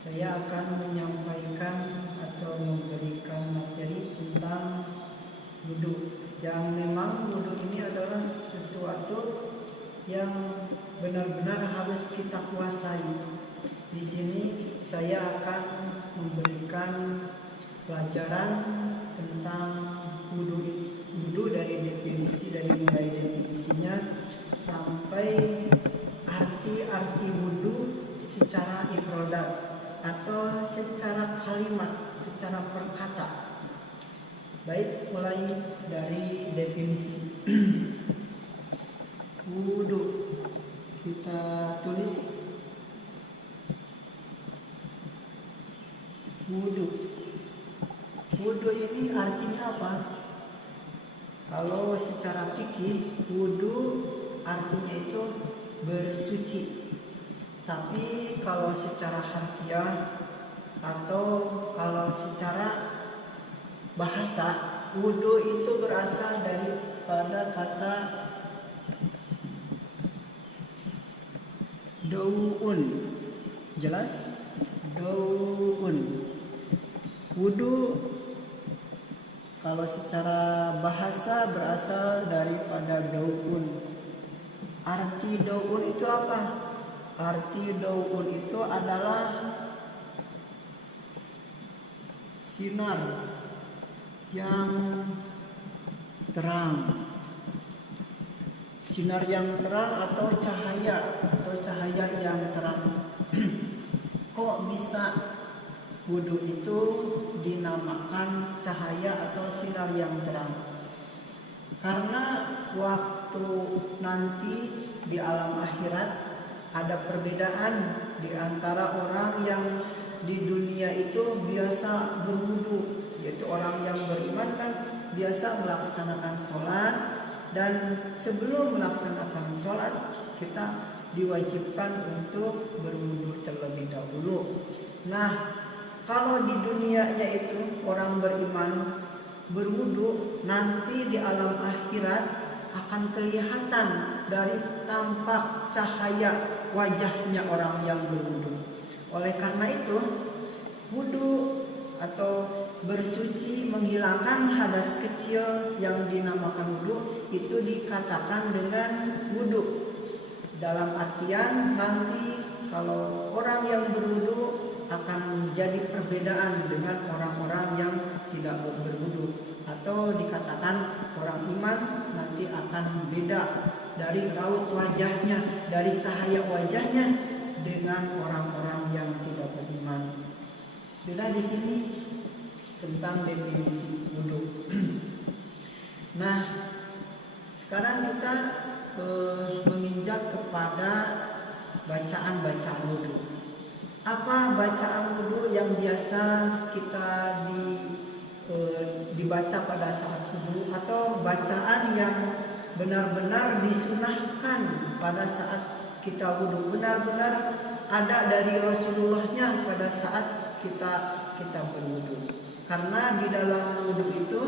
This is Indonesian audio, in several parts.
Saya akan menyampaikan atau memberikan materi tentang wudhu. Yang memang wudhu ini adalah sesuatu yang benar-benar harus kita kuasai. Di sini saya akan memberikan pelajaran tentang wudhu dari definisi, dari mulai definisinya sampai arti wudhu secara ifrodat atau secara kalimat, secara perkata. Baik, mulai dari definisi. Wudhu kita tulis. Wudhu ini artinya apa? Kalau secara fikih, wudhu artinya itu bersuci. Tapi kalau secara harfiah atau kalau secara bahasa, wudhu itu berasal daripada kata dau'un. Jelas? Dau'un. Wudhu kalau secara bahasa berasal daripada dau'un. Arti dau'un itu apa? Arti dau'un itu adalah sinar yang terang. Sinar yang terang atau cahaya yang terang. Kok bisa wudhu itu dinamakan cahaya atau sinar yang terang? Karena waktu nanti di alam akhirat ada perbedaan di antara orang yang di dunia itu biasa berwudu, yaitu orang yang beriman kan biasa melaksanakan sholat, dan sebelum melaksanakan sholat kita diwajibkan untuk berwudu terlebih dahulu. Nah, kalau di dunianya itu orang beriman berwudu, nanti di alam akhirat akan kelihatan dari tampak cahaya wajahnya orang yang berwudu. Oleh karena itu, wudu atau bersuci menghilangkan hadas kecil yang dinamakan wudu itu dikatakan dengan wudu. Dalam artian nanti kalau orang yang berwudu akan menjadi perbedaan dengan orang-orang yang tidak berwudu, atau dikatakan orang iman nanti akan beda dari raut wajahnya, dari cahaya wajahnya dengan orang-orang yang tidak beriman. Sudah di sini tentang definisi wudu. Nah, sekarang kita menginjak kepada bacaan-bacaan wudu. Apa bacaan wudu yang biasa kita dibaca pada saat wudu, atau bacaan yang benar-benar disunahkan pada saat kita wudu, benar-benar ada dari Rasulullahnya pada saat kita berwudu. Karena di dalam wudu itu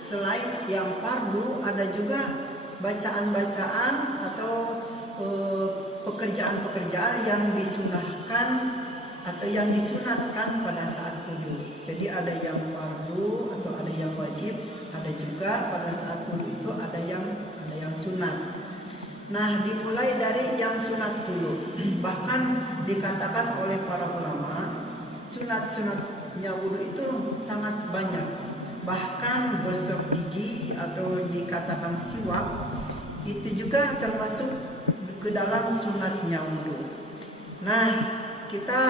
selain yang fardu ada juga bacaan-bacaan atau pekerjaan-pekerjaan yang disunahkan atau yang disunatkan pada saat wudu. Jadi ada yang fardu atau ada yang wajib, ada juga pada saat wudu itu ada yang sunat. Nah, dimulai dari yang sunat dulu. Bahkan dikatakan oleh para ulama, sunat-sunatnya wudu itu sangat banyak. Bahkan gosok gigi atau dikatakan siwak itu juga termasuk ke dalam sunatnya wudu. Nah, kita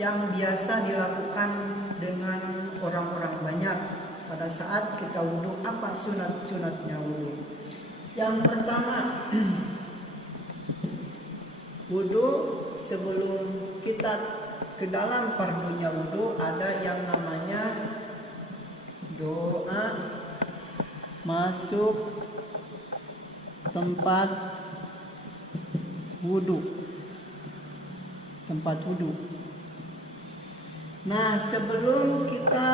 yang biasa dilakukan dengan orang-orang banyak pada saat kita wudu, apa sunat-sunatnya wudu? Yang pertama, wudu sebelum kita ke dalam fardunya wudu ada yang namanya doa masuk tempat wudu. Nah, sebelum kita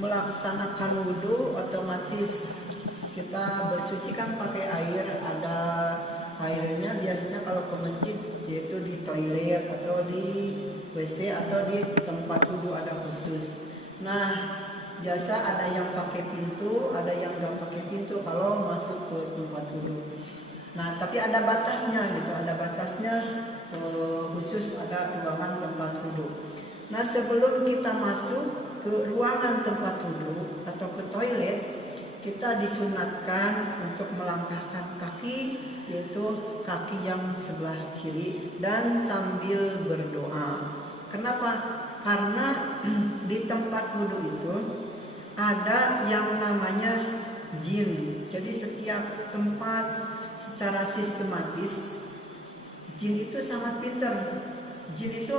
melaksanakan wudu, otomatis kita bersuci kan pakai air, ada airnya biasanya kalau ke masjid yaitu di toilet atau di WC atau di tempat wudhu ada khusus. Nah, biasa ada yang pakai pintu, ada yang nggak pakai pintu kalau masuk ke tempat wudhu. Nah, tapi ada batasnya gitu, ada batasnya khusus ada ruangan tempat wudhu. Nah, sebelum kita masuk ke ruangan tempat wudhu atau ke toilet, kita disunatkan untuk melangkahkan kaki, yaitu kaki yang sebelah kiri dan sambil berdoa. Kenapa? Karena di tempat wudhu itu ada yang namanya jin. Jadi setiap tempat secara sistematis jin itu sangat pintar. Jin itu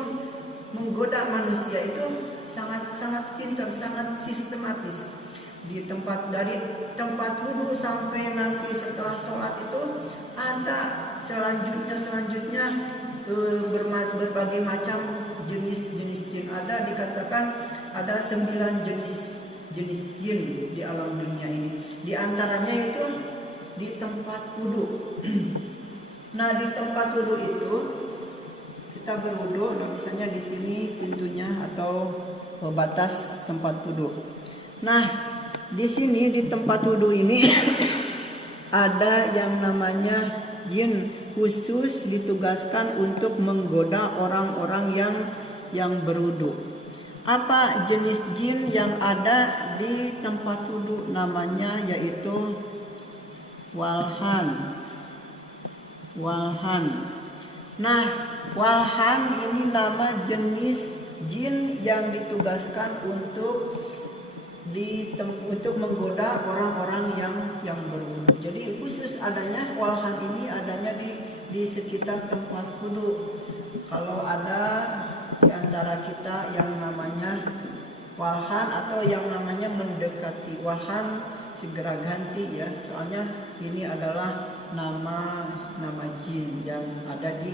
menggoda manusia itu sangat pintar, sangat sistematis. Di tempat dari tempat wudhu sampai nanti setelah sholat itu ada selanjutnya berbagai macam jenis jin. Ada dikatakan ada 9 jenis jin di alam dunia ini. Di antaranya itu di tempat wudhu. Nah, di tempat wudhu itu kita berwudhu, misalnya di sini pintunya atau batas tempat wudhu. Nah, di sini di tempat wudhu ini ada yang namanya jin khusus ditugaskan untuk menggoda orang-orang yang berwudhu. Apa jenis jin yang ada di tempat wudhu? Namanya yaitu walhan. Nah, walhan ini nama jenis jin yang ditugaskan untuk menggoda orang-orang yang berwudhu. Jadi khusus adanya walhan ini adanya di sekitar tempat wudhu. Kalau ada di antara kita yang namanya walhan atau yang namanya mendekati walhan, segera ganti ya. Soalnya ini adalah nama jin yang ada di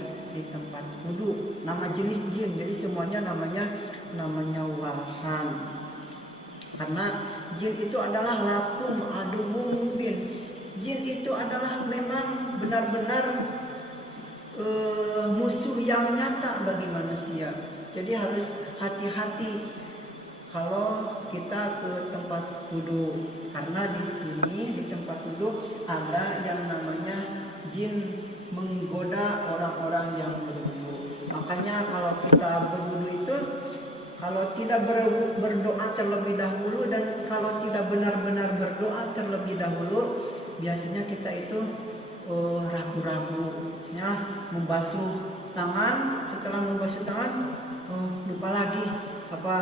tempat wudhu. Nama jenis jin. Jadi semuanya namanya walhan. Karena jin itu adalah lakum aduwwum mubin. Jin itu adalah memang benar-benar musuh yang nyata bagi manusia. Jadi harus hati-hati kalau kita ke tempat wudhu, karena di sini di tempat wudhu ada yang namanya jin menggoda orang-orang yang berwudhu. Makanya kalau kita berwudhu itu kalau tidak berdoa terlebih dahulu dan kalau tidak benar-benar berdoa terlebih dahulu, biasanya kita itu ragu-ragu. Misalnya membasuh tangan, setelah membasuh tangan lupa lagi apa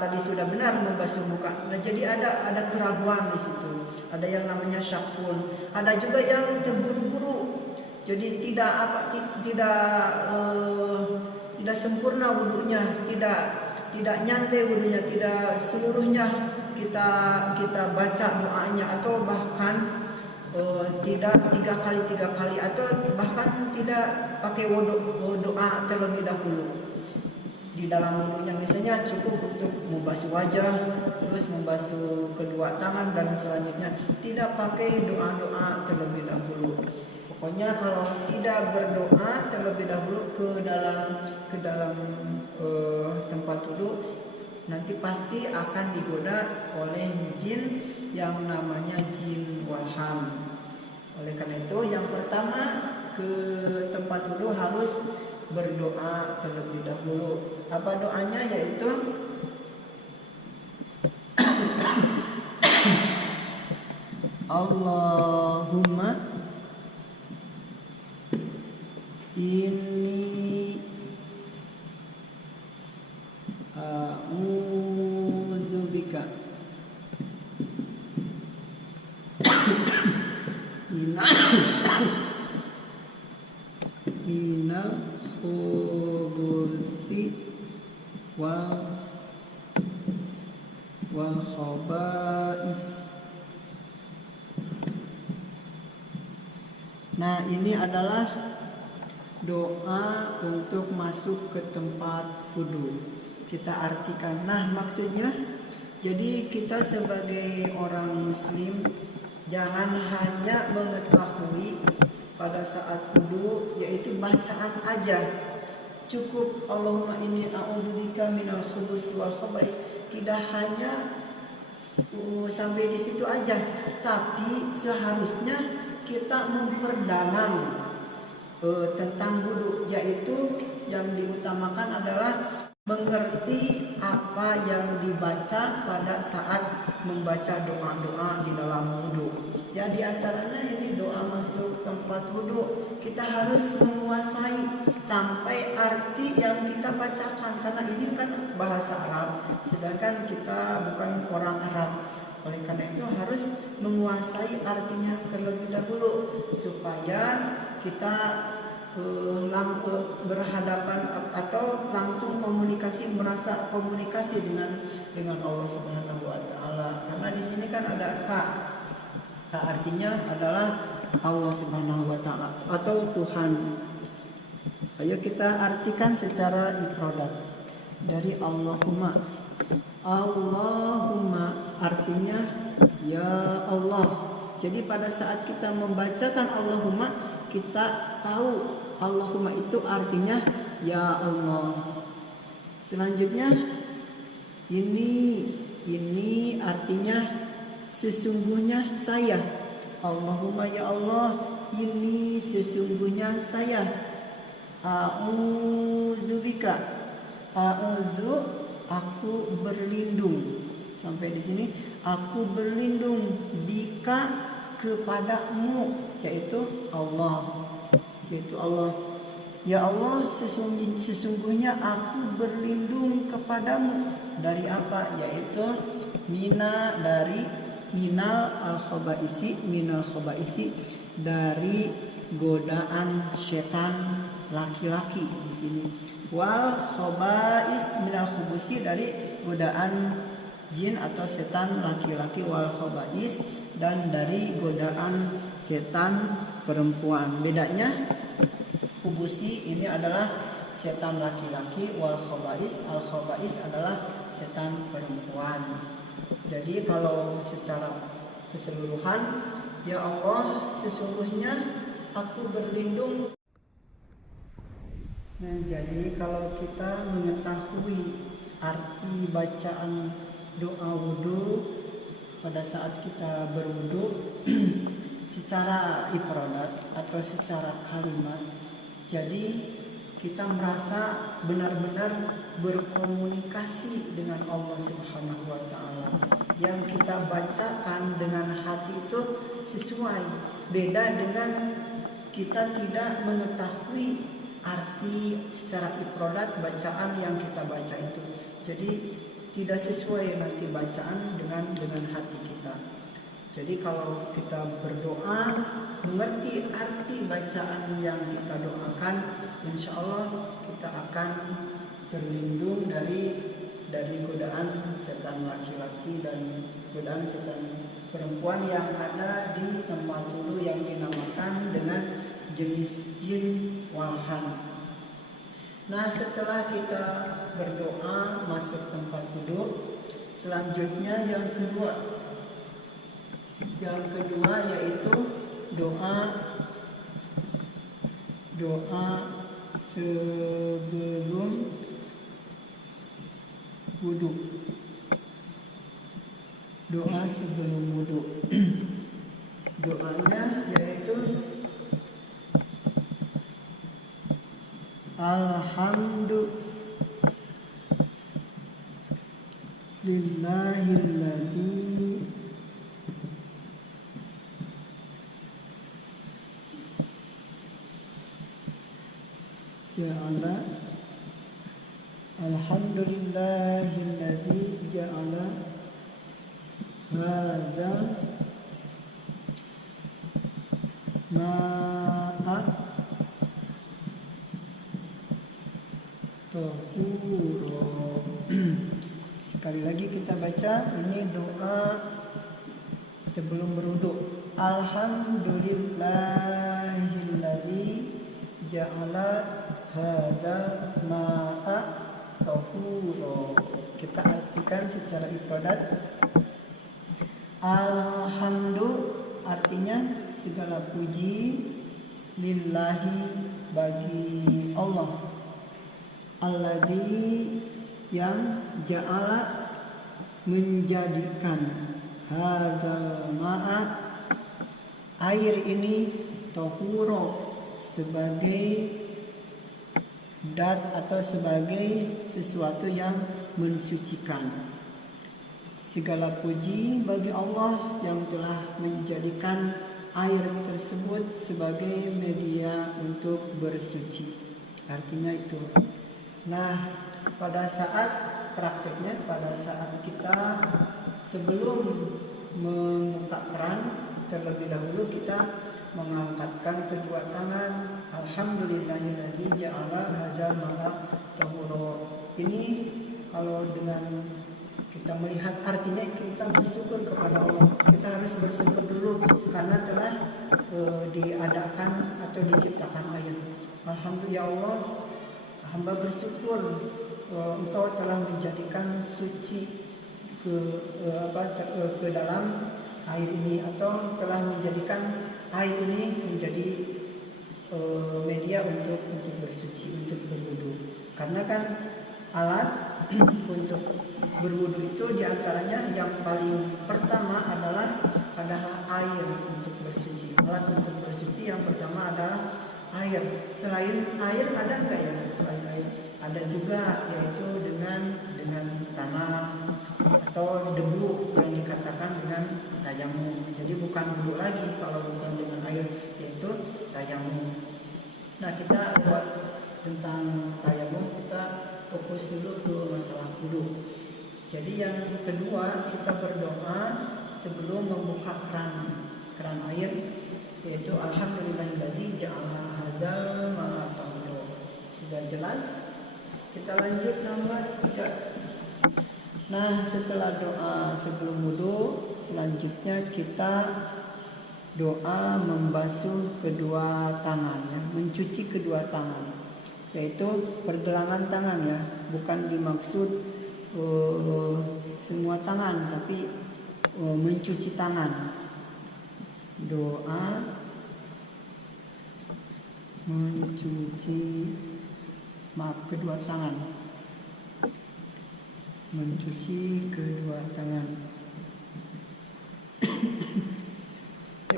tadi sudah benar membasuh muka. Nah, jadi ada keraguan di situ. Ada yang namanya syakun. Ada juga yang terburu-buru. Jadi tidak sempurna wudunya, tidak nyantai wudunya, tidak seluruhnya kita baca doanya, atau bahkan tidak 3 kali atau bahkan tidak pakai doa terlebih dahulu di dalam wudunya. Misalnya cukup untuk membasuh wajah, terus membasuh kedua tangan dan selanjutnya, tidak pakai doa terlebih dahulu. Pokoknya kalau tidak berdoa terlebih dahulu ke dalam tempat wudhu, nanti pasti akan digoda oleh jin yang namanya jin walhan. Oleh karena itu, yang pertama ke tempat wudhu harus berdoa terlebih dahulu. Apa doanya? Yaitu Allahumma inni a'udzubika minal khubusi wal khaba'is. Nah, ini adalah doa untuk masuk ke tempat wudhu. Kita artikan. Nah, maksudnya jadi kita sebagai orang muslim jangan hanya mengetahui pada saat wudu, yaitu bacaan aja. Cukup Allahumma inni a'udzubika minal khubuthi wal khaba'is. Tidak hanya sampai di situ aja, tapi seharusnya kita memperdalam tentang wudu, yaitu yang diutamakan adalah mengerti apa yang dibaca pada saat membaca doa-doa di dalam wudu. Ya, di antaranya ini doa masuk tempat wudu kita harus menguasai sampai arti yang kita bacakan, karena ini kan bahasa Arab, sedangkan kita bukan orang Arab. Oleh karena itu harus menguasai artinya terlebih dahulu supaya kita berhadapan atau langsung merasa komunikasi dengan Allah Subhanahu wa taala. Karena di sini kan ada ka. Ka artinya adalah Allah Subhanahu wa taala atau Tuhan. Ayo kita artikan secara ifradat dari Allahumma. Allahumma artinya ya Allah. Jadi pada saat kita membacakan Allahumma, kita tahu Allahumma itu artinya ya Allah. Selanjutnya ini artinya sesungguhnya saya. Allahumma ya Allah, ini sesungguhnya saya. A'udzubika. A'udzu, aku berlindung. Sampai di sini aku berlindung bika kepadamu, yaitu Allah. Ya Allah, sesungguhnya aku berlindung kepadamu dari apa? Yaitu minal khabaisi, dari godaan setan laki-laki di sini. Wal khabais minal khubusi, dari godaan jin atau setan laki-laki. Wal khabais, dan dari godaan setan perempuan. Bedanya, khubusi ini adalah setan laki-laki, wal khabais, al khabais adalah setan perempuan. Jadi kalau secara keseluruhan, ya Allah, sesungguhnya aku berlindung. Nah, jadi kalau kita mengetahui arti bacaan doa wudu pada saat kita berwudu secara ifradat atau secara kalimat, jadi kita merasa benar-benar berkomunikasi dengan Allah Subhanahu wa taala. Yang kita bacakan dengan hati itu sesuai. Beda dengan kita tidak mengetahui arti secara ifradat bacaan yang kita baca itu. Jadi tidak sesuai nanti bacaan dengan hati kita. Jadi kalau kita berdoa mengerti arti bacaan yang kita doakan, insya Allah kita akan terlindung dari godaan setan laki-laki dan godaan setan perempuan yang ada di tempat wudu yang dinamakan dengan jenis jin walhan. Nah, setelah kita berdoa masuk tempat wudu, selanjutnya yang kedua yaitu doa sebelum wudu. Doa sebelum wudu. Doanya yaitu Alhamdulillahilladzi ja'ala Alhamdulillahilladzi ja'ala hadzal ma'a tahura. Sekali lagi kita baca ini doa sebelum berwudu. Alhamdulillahilladzi ja'ala hadzal ma'a tahura. Kita artikan secara ifradat. Alhamdu artinya segala puji lillahi bagi Allah, alladzi yang ja'ala menjadikan hadzal ma'a air ini tahuro sebagai dat atau sebagai sesuatu yang mensucikan. Segala puji bagi Allah yang telah menjadikan air tersebut sebagai media untuk bersuci. Artinya itu. Nah, pada saat prakteknya, pada saat kita sebelum membuka keran, terlebih dahulu kita mengangkatkan kedua tangan. Alhamdulillahilladzi ja'ala hadzal ma'a tahura. Ini kalau dengan kita melihat artinya, kita bersyukur kepada Allah. Kita harus bersyukur dulu karena telah diadakan atau diciptakan air. Alhamdulillah ya Allah, hamba bersyukur Engkau telah menjadikan suci ke dalam air ini, atau telah menjadikan air ini menjadi media untuk bersuci, untuk berwudu. Karena kan alat untuk berwudu itu diantaranya yang paling pertama adalah air untuk bersuci. Alat untuk bersuci yang pertama adalah air. Selain air ada enggak ya? Selain air ada juga, yaitu dengan tanah atau debu yang dikatakan dengan tayamum. Jadi bukan wudu lagi kalau bukan dengan air, yaitu tayamum. Nah, kita buat tentang tayamum, kita fokus dulu ke masalah wudu. Jadi yang kedua, kita berdoa sebelum membuka keran air, yaitu alhamdulillahilladzi ja'ala hadzal ma'a tahura. Sudah jelas? Kita lanjut nomor 3. Nah, setelah doa sebelum wudu, selanjutnya kita doa membasuh kedua tangan, ya, mencuci kedua tangan, yaitu pergelangan tangan, ya, bukan dimaksud semua tangan, tapi mencuci tangan. Doa mencuci kedua tangan, mencuci kedua tangan.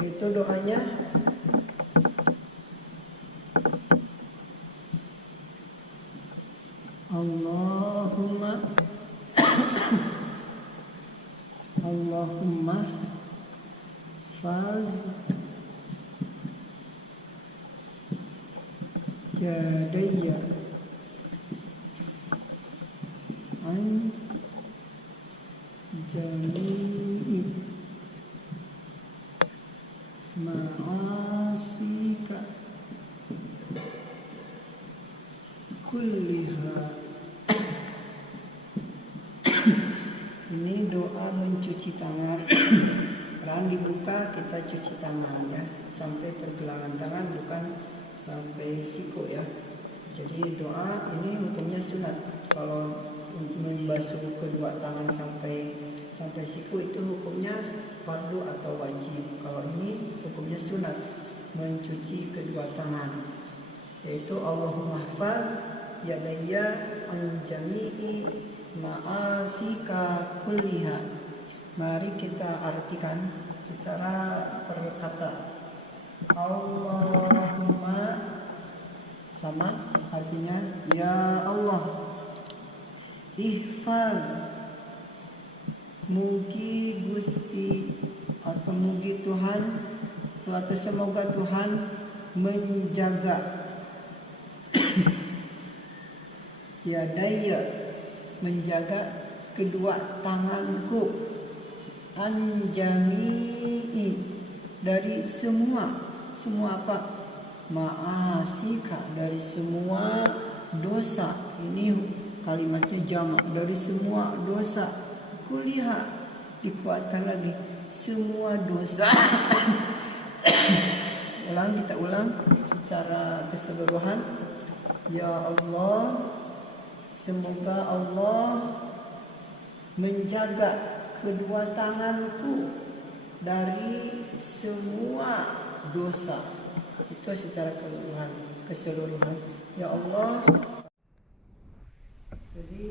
Itu doanya Allahumma faz yadayya an jami'i ma'asika kulliha. Ini doa mencuci tangan. Keran dibuka, kita cuci tangan, ya, sampai pergelangan tangan, bukan sampai siku, ya. Jadi doa ini hukumnya sunat. Kalau membasuh kedua tangan sampai siku itu hukumnya fardu atau wajib. Kalau ini hukumnya sunat, mencuci kedua tangan, yaitu Allahumma hafaz yadayya an jami'i ma'asika kulliha. Mari kita artikan secara perkata. Allahumma sama artinya ya Allah, ihfaz, mugi Gusti atau mugi Tuhan atau semoga Tuhan menjaga yadaya, menjaga kedua tanganku, anjami'i, dari semua apa, ma'asika, dari semua dosa. Ini kalimatnya jamak, dari semua dosa, kuliah, dikuatkan lagi, semua dosa. Kita ulang secara keseluruhan. Ya Allah, semoga Allah menjaga kedua tanganku dari semua dosa. Itu secara keseluruhan. Ya Allah. Jadi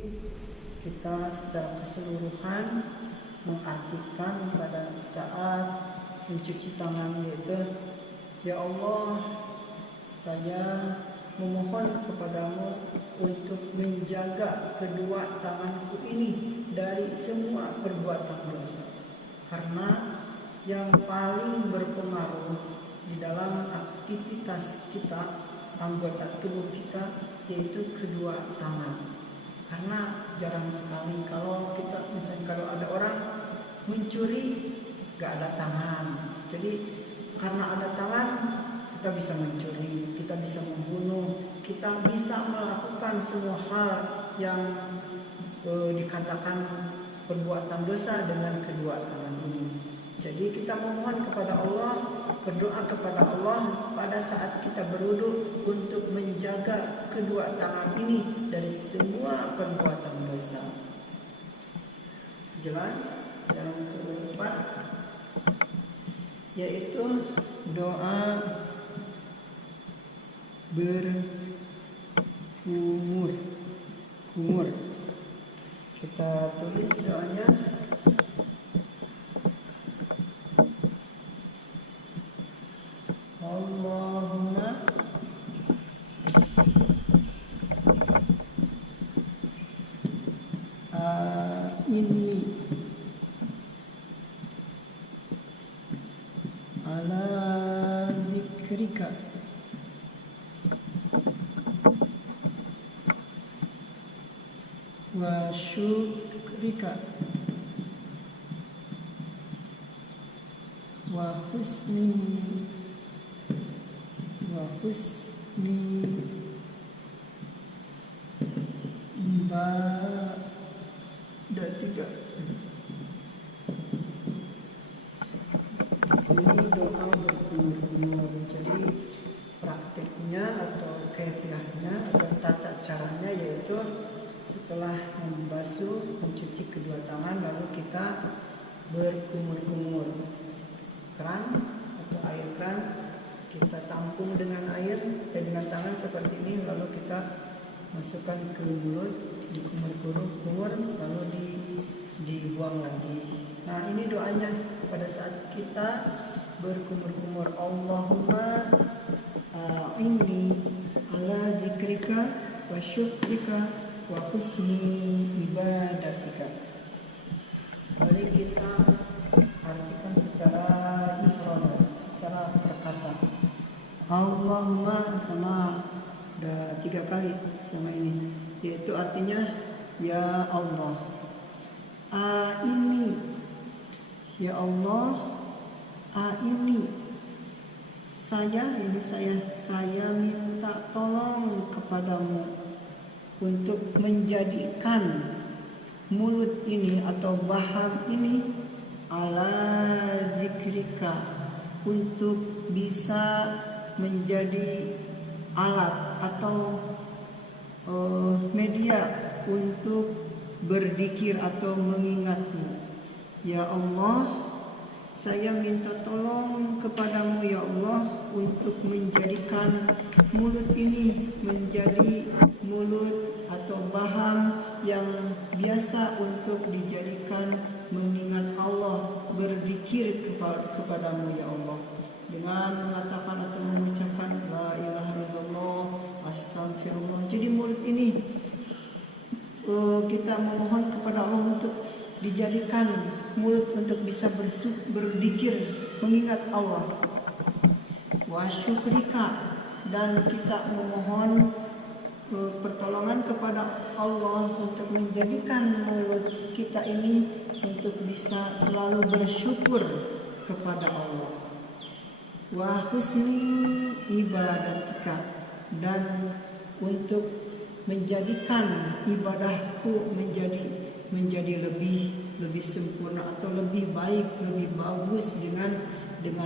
kita secara keseluruhan mengartikan pada saat mencuci tangan, yaitu ya Allah, saya memohon kepadamu untuk menjaga kedua tanganku ini dari semua perbuatan dosa. Karena yang paling berpengaruh di dalam aktivitas kita, anggota tubuh kita, yaitu kedua tangan. Karena jarang sekali kalau kita, misalnya kalau ada orang mencuri gak ada tangan. Jadi karena ada tangan kita bisa mencuri, kita bisa membunuh, kita bisa melakukan semua hal yang dikatakan perbuatan dosa dengan kedua tangan ini. Jadi kita memohon kepada Allah, berdoa kepada Allah pada saat kita berwudu untuk menjaga kedua tangan ini dari semua perbuatan dosa. Jelas? Yang keempat yaitu doa berkumur. Kita tulis doanya. Allahumma inni ala zikrika wa syukrika wa husni ibadatika. Ini doa berkumur-kumur. Jadi praktiknya atau kefiahnya atau tata caranya yaitu setelah membasuh, mencuci kedua tangan, lalu kita berkumur-kumur. Keran atau air keran kita tampung dengan air dan dengan tangan seperti ini, lalu kita masukkan ke mulut, dikumur-kumur, lalu dibuang lagi. Nah, ini doanya pada saat kita berkumur-kumur. Allahumma inni ala zikrika wa syukrika wa husni ibadatika. Mari kita artikan secara ikhron, secara perkata. Allahumma sama ada 3 kali sama ini, yaitu artinya ya Allah. Ini ya Allah, ini saya minta tolong kepadamu untuk menjadikan mulut ini atau baham ini ala zikrika, untuk bisa menjadi alat atau media untuk berzikir atau mengingatmu. Ya Allah, saya minta tolong kepadamu ya Allah untuk menjadikan mulut ini menjadi mulut atau baham yang biasa untuk dijadikan mengingat Allah, berzikir kepadamu ya Allah, dengan mengatakan atau mengucapkan la ilaha illallah, astagfirullah. Jadi mulut ini kita memohon kepada Allah untuk dijadikan mulut untuk bisa berzikir, mengingat Allah. Wa syukrika, dan kita memohon pertolongan kepada Allah untuk menjadikan mulut kita ini untuk bisa selalu bersyukur kepada Allah. Wa husni ibadatika, dan untuk menjadikan ibadahku menjadi lebih sempurna atau lebih baik, lebih bagus dengan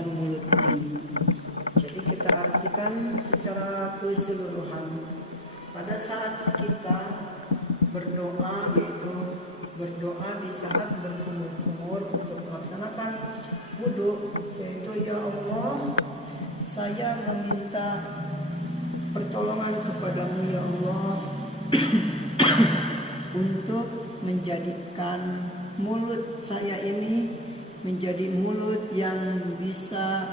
mulut ini. Jadi kita artikan secara keseluruhan. Pada saat kita berdoa, yaitu berdoa di saat berkumur-kumur untuk melaksanakan wudu, yaitu ya Allah, saya meminta pertolongan kepadamu ya Allah untuk menjadikan mulut saya ini menjadi mulut yang bisa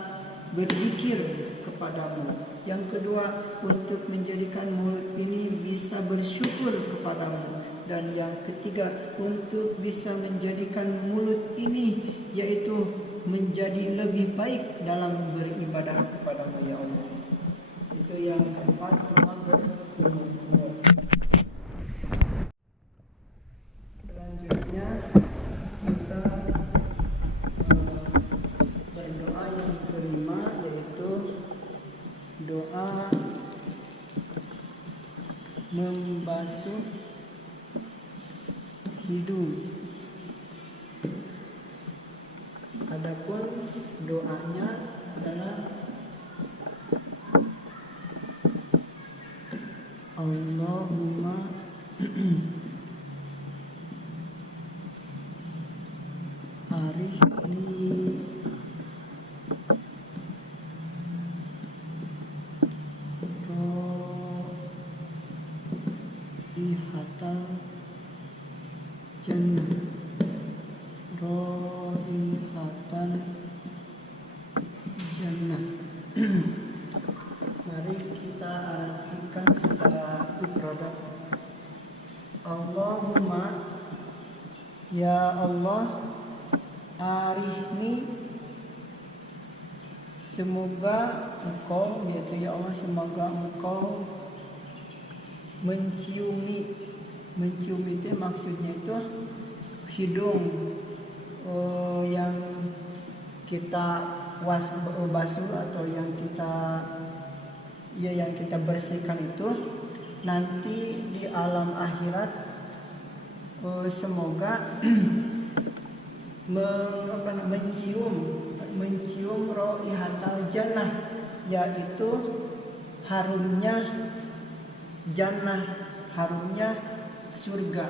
berzikir kepadamu. Yang kedua, untuk menjadikan mulut ini bisa bersyukur kepadamu. Dan yang ketiga, untuk bisa menjadikan mulut ini yaitu menjadi lebih baik dalam beribadah kepadamu ya Allah. Itu yang keempat, doa berkumur. Selanjutnya kita berdoa yang kelima, yaitu doa membasuh hidung. Adapun doanya adalah Allahumma arihni ro'ihatal jannah, ro'ihatal jannah. Mari kita artikan secara ibadah. Allahumma, ya Allah, arihni, semoga engkau, yaitu ya Allah, semoga engkau menciumi itu maksudnya itu hidung yang kita basuh atau yang kita bersihkan itu nanti di alam akhirat, semoga mencium ro'ihatal jannah, yaitu harumnya jannah, harumnya surga.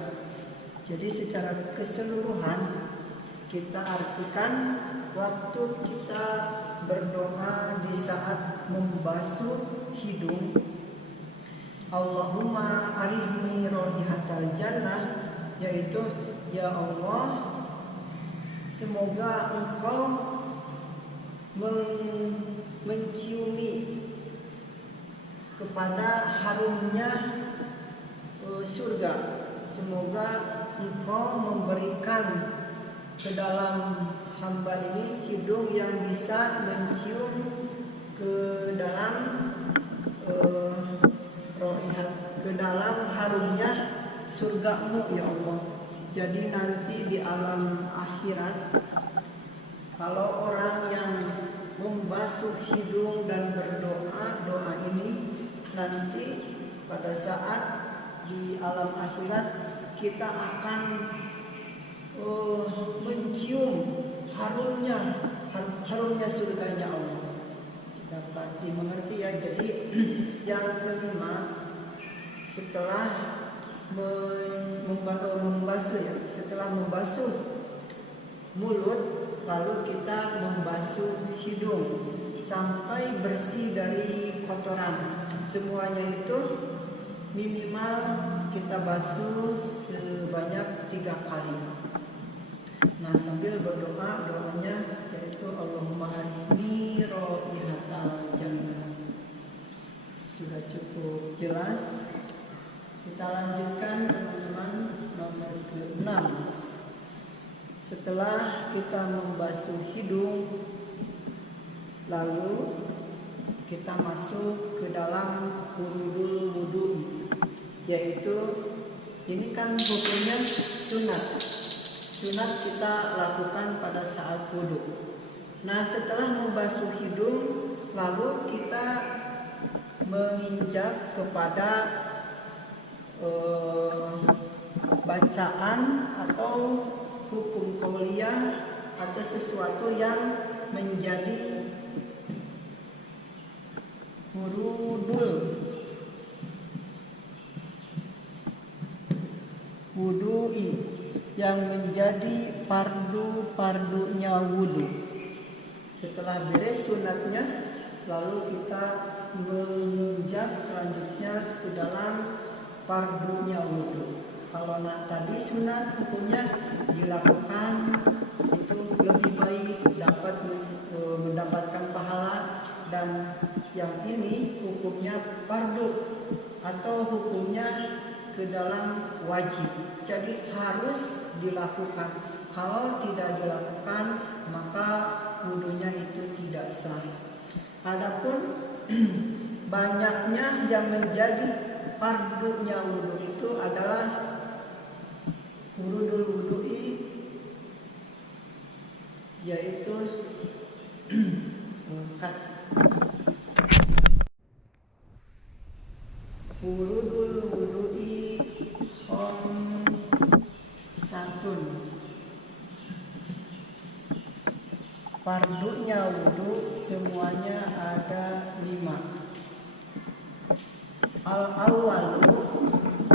Jadi secara keseluruhan kita artikan waktu kita berdoa di saat membasuh hidung, Allahumma arihni ro'ihatal jannah, yaitu ya Allah, semoga engkau menciumi kepada harumnya surga. Semoga engkau memberikan ke dalam hamba ini hidung yang bisa mencium ke dalam ke dalam harumnya surgamu ya Allah. Jadi nanti di alam akhirat, kalau orang yang membasuh hidung dan berdoa doa ini, nanti pada saat di alam akhirat kita akan mencium harumnya surganya Allah. Dapat dimengerti ya. Jadi yang kelima, setelah membasuh mulut, lalu kita membasuh hidung sampai bersih dari kotoran. Semuanya itu minimal kita basuh sebanyak 3 kali. Nah, sambil berdoa, doanya yaitu Allahumma arihni ro'ihatal jannah. Sudah cukup jelas. Kita lanjutkan teman-teman, nomor ke-6. Setelah kita membasuh hidung, lalu kita masuk ke dalam hurudul wudu, yaitu ini kan hukumnya sunat. Sunat kita lakukan pada saat wudu. Nah, setelah membasuh hidung, lalu kita menginjak kepada bacaan atau hukum qauliyah atau sesuatu yang menjadi hurudul wudu'i, yang menjadi pardunya wudu. Setelah beres sunatnya, lalu kita menginjak selanjutnya ke dalam fardunya wudhu. Kalau tadi sunat hukumnya dilakukan itu lebih baik, dapat mendapatkan pahala, dan yang ini hukumnya fardu atau hukumnya ke dalam wajib. Jadi harus dilakukan. Kalau tidak dilakukan maka wudhunya itu tidak sah. Adapun banyaknya yang menjadi fardunya wudhu itu adalah furudul wudhu'i, yaitu furudul wudhu'i khamsatun. Fardunya wudhu semuanya ada 5. Al-awwalu,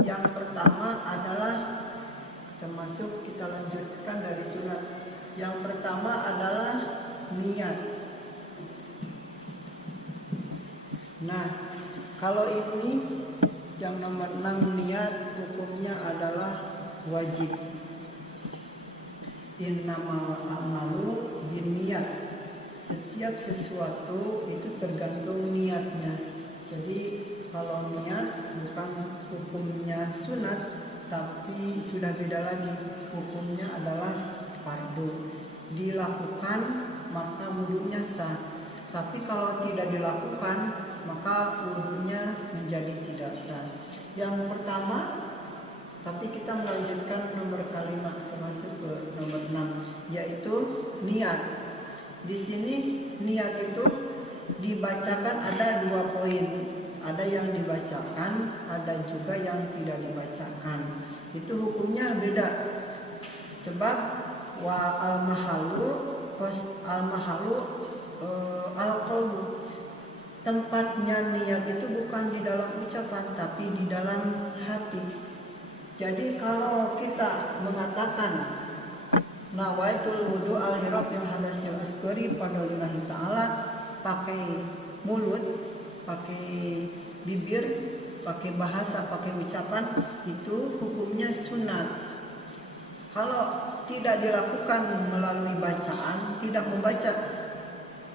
yang pertama adalah, termasuk kita lanjutkan dari sunat. Yang pertama adalah niat. Nah, kalau ini yang nomor 6 niat hukumnya adalah wajib. Innamal a'malu binniyat. Setiap sesuatu itu tergantung niatnya. Jadi kalau niat bukan hukumnya sunat, tapi sudah beda lagi, hukumnya adalah fardu. Dilakukan maka wudhunya sah. Tapi kalau tidak dilakukan maka wudhunya menjadi tidak sah. Yang pertama, tapi kita melanjutkan nomor kalimat termasuk ke nomor 6, yaitu niat. Di sini niat itu dibacakan ada 2 poin. Ada yang dibacakan, ada juga yang tidak dibacakan. Itu hukumnya beda. Sebab wa al-mahalu al-qalbu. Tempatnya niat itu bukan di dalam ucapan tapi di dalam hati. Jadi kalau kita mengatakan nawaitul wudu al-hirafil hadasil asghari fadlillahi ta'ala pakai mulut, pakai bibir, pakai bahasa, pakai ucapan, itu hukumnya sunat. Kalau tidak dilakukan melalui bacaan, tidak membaca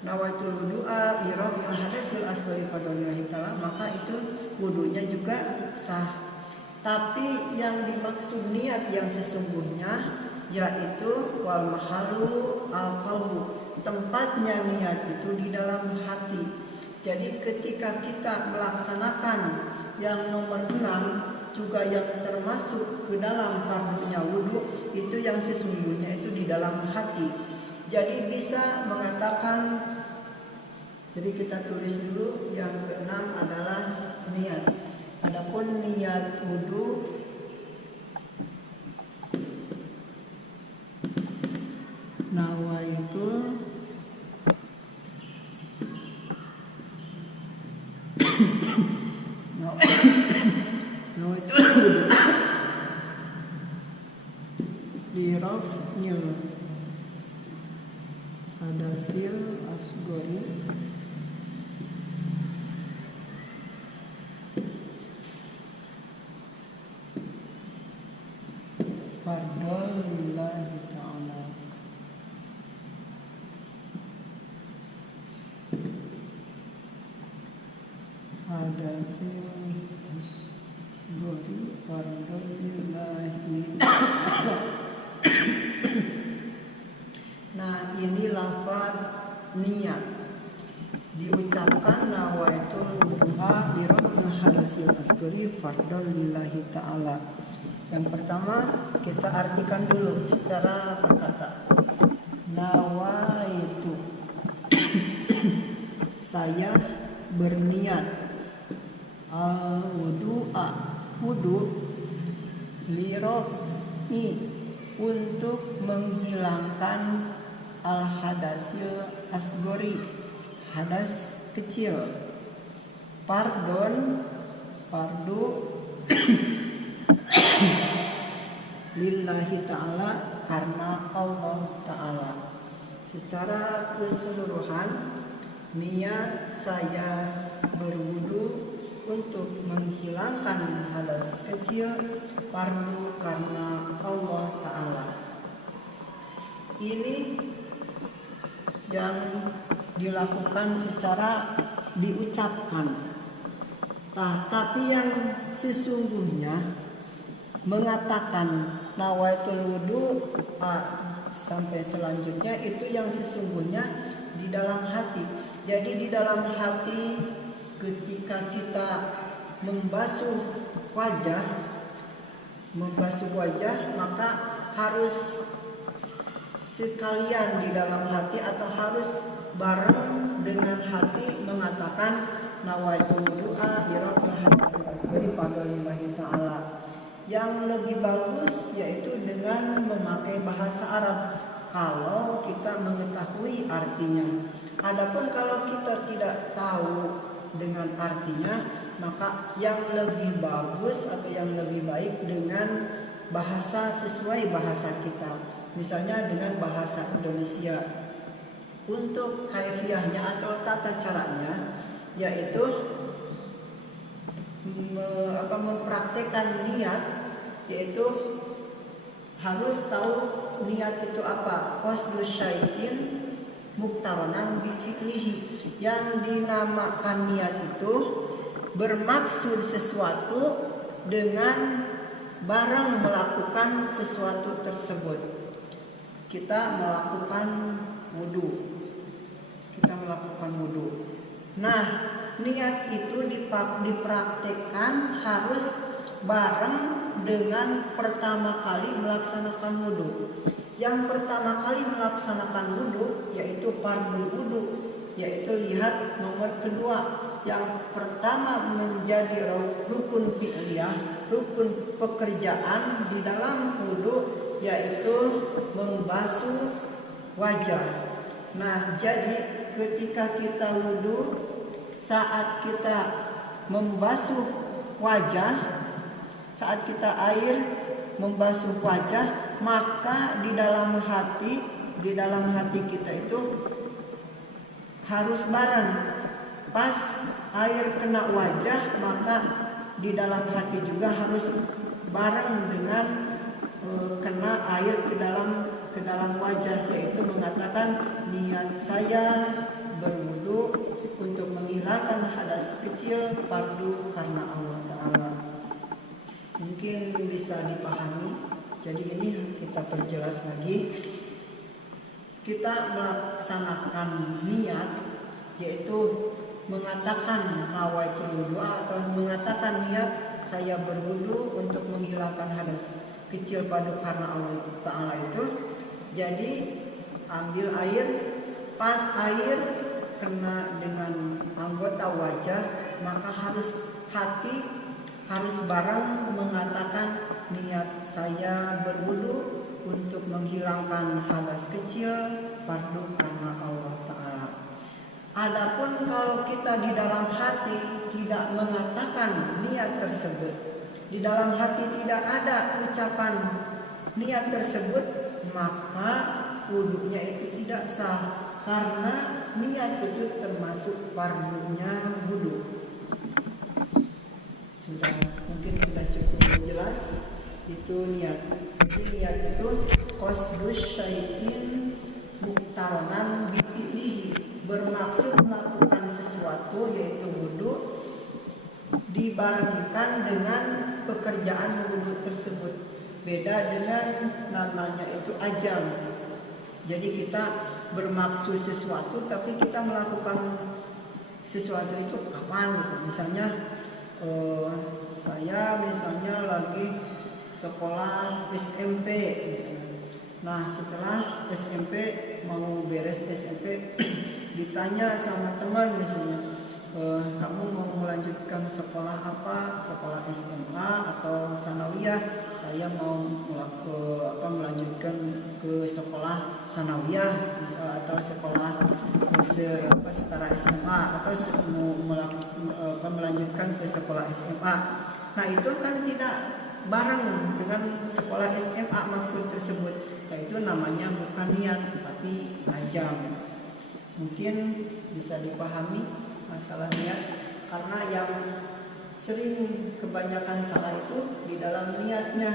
nawaitul wudu'a li raf'il hadasil asghari fadlillahi ta'ala, maka itu wudunya juga sah. Tapi yang dimaksud niat yang sesungguhnya yaitu wal mahalu al qalbu. Tempatnya niat itu di dalam hati. Jadi ketika kita melaksanakan yang nomor 6 juga yang termasuk ke dalam fardunya wudhu, itu yang sesungguhnya itu di dalam hati. Jadi bisa mengatakan, jadi kita tulis dulu yang ke-6 adalah niat. Adapun niat wudhu nawaitul nawaitul wudhu li raf'il hadasil asghari fadlillahi ta'ala. Hadasil asghari fadlillahi ta'ala. Nah, ini lafaz niat diucapkan nawaitul wudu'a li raf'il hadasil asghari fadlillahi ta'ala. Yang pertama kita artikan dulu secara perkata. Nawaitu, saya berniat, al-wudu'a, wudu, lirofi, untuk menghilangkan al-hadasil asgori, hadas kecil, pardon, fardu lillahi ta'ala, karena Allah ta'ala. Secara keseluruhan niat saya berwudu untuk menghilangkan hadas kecil fardu karena Allah Ta'ala. Ini yang dilakukan secara diucapkan. Tapi yang sesungguhnya mengatakan nawaitul wudu sampai selanjutnya itu yang sesungguhnya di dalam hati. Jadi di dalam hati ketika kita membasuh wajah maka harus sekalian di dalam hati atau harus bareng dengan hati mengatakan nawaitul wudu'a birafil hadasil asghari fadlillahi ta'ala. Yang lebih bagus yaitu dengan memakai bahasa Arab kalau kita mengetahui artinya. Adapun kalau kita tidak tahu dengan artinya, maka yang lebih bagus atau yang lebih baik dengan bahasa sesuai bahasa kita. Misalnya dengan bahasa Indonesia. Untuk kaifiahnya atau tata caranya yaitu mempraktekkan niat, yaitu harus tahu niat itu apa. Qasdus syai'in muqtaranan bi fi'lihi. Yang dinamakan niat itu bermaksud sesuatu dengan barang melakukan sesuatu tersebut. Kita melakukan wudu. Nah, niat itu dipraktekkan harus bareng dengan pertama kali melaksanakan wudu. Yang pertama kali melaksanakan wudu yaitu fardhu wudu, yaitu lihat nomor kedua. Yang pertama menjadi rukun fi'liyah, rukun pekerjaan di dalam wudu, yaitu membasuh wajah. Nah, jadi ketika kita wudu, saat kita membasuh wajah, saat kita air membasuh wajah, maka di dalam hati kita itu harus bareng. Pas air kena wajah, maka di dalam hati juga harus bareng dengan kena air ke dalam wajah, yaitu mengatakan niat saya berwudu untuk menghilangkan hadas kecil fardu karena Allah Ta'ala. Mungkin bisa dipahami. Jadi ini kita perjelas lagi. Kita melaksanakan niat, yaitu mengatakan nawaitul wudu atau mengatakan niat saya berwudu untuk menghilangkan hadas kecil fardu karena Allah Ta'ala itu. Jadi ambil air, pas air kena dengan anggota wajah, maka hati harus bareng mengatakan niat saya berwudu untuk menghilangkan hadas kecil fardu karena Allah Ta'ala. Adapun kalau kita di dalam hati tidak mengatakan niat tersebut, di dalam hati tidak ada ucapan niat tersebut, maka wudunya itu tidak sah, karena niat itu termasuk fardunya wudu. Mungkin sudah cukup jelas itu niat. Jadi niat itu qasdus syai'in muqtaranan bi fi'lihi, bermaksud melakukan sesuatu yaitu wudu dibarengkan dengan pekerjaan wudu tersebut. Beda dengan namanya itu ajam. Jadi kita bermaksud sesuatu tapi kita melakukan sesuatu itu kapan gitu. Misalnya saya misalnya lagi sekolah SMP misalnya. Nah, setelah SMP mau beres SMP ditanya sama teman misalnya, kamu mau melanjutkan sekolah apa? Sekolah SMA atau sanawiyah? Saya mau melanjutkan ke sekolah sanawiyah misalnya, atau sekolah setara SMA, atau mau melanjutkan ke sekolah SMA. Nah, itu kan tidak bareng dengan sekolah SMA maksud tersebut. Nah, itu namanya bukan niat tapi ajam. Mungkin bisa dipahami masalah niat, karena yang sering kebanyakan salah itu di dalam niatnya.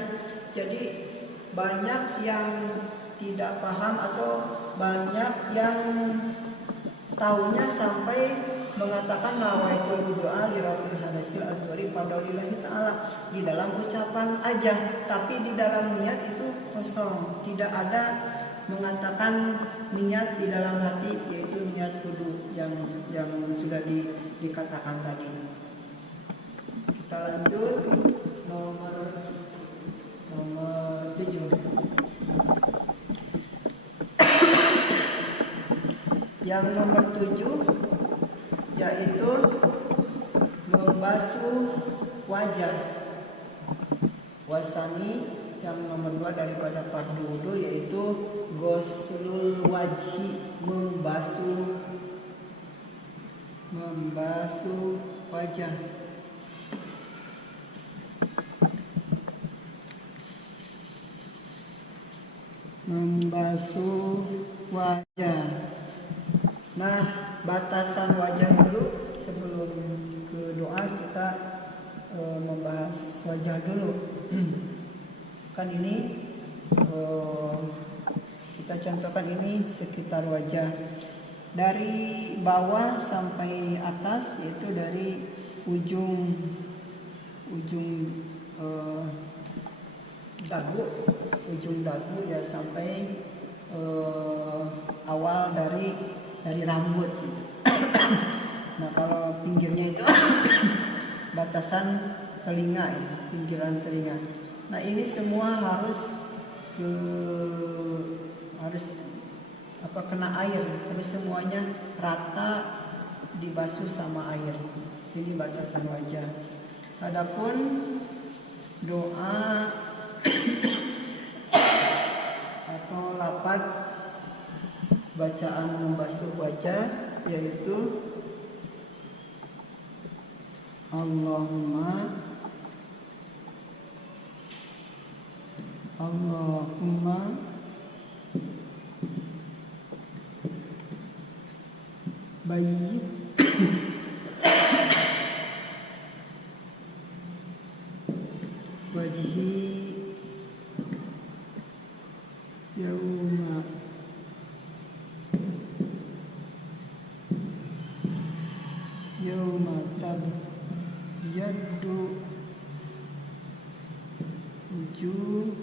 Jadi banyak yang tidak paham atau banyak yang taunya sampai mengatakan nawaitul doa li rabbil hadasil asghari fadlillahi taala di dalam ucapan aja, tapi di dalam niat itu kosong, tidak ada mengatakan niat di dalam hati, yaitu niat wudu yang sudah dikatakan tadi. Kita lanjut nomor 7. Yang nomor 7 yaitu membasuh wajah. Wasani yang nomor 2 daripada fardu wudu yaitu ghuslul wajhi, membasuh wajah. Membasuh wajah. Nah, batasan wajah dulu sebelum ke doa kita membahas wajah dulu. Kan ini kita contohkan ini sekitar wajah dari bawah sampai atas, yaitu dari ujung dagu ya sampai awal dari rambut gitu. Nah, kalau pinggirnya itu batasan telinga ya, pinggiran telinga. Nah, ini semua harus kena air, harus semuanya rata dibasuh sama air. Ini batasan wajah. Adapun doa atau lafaz bacaan membasuh wajah yaitu Allahumma bayyid wajhi yauma tabyaddu wujuh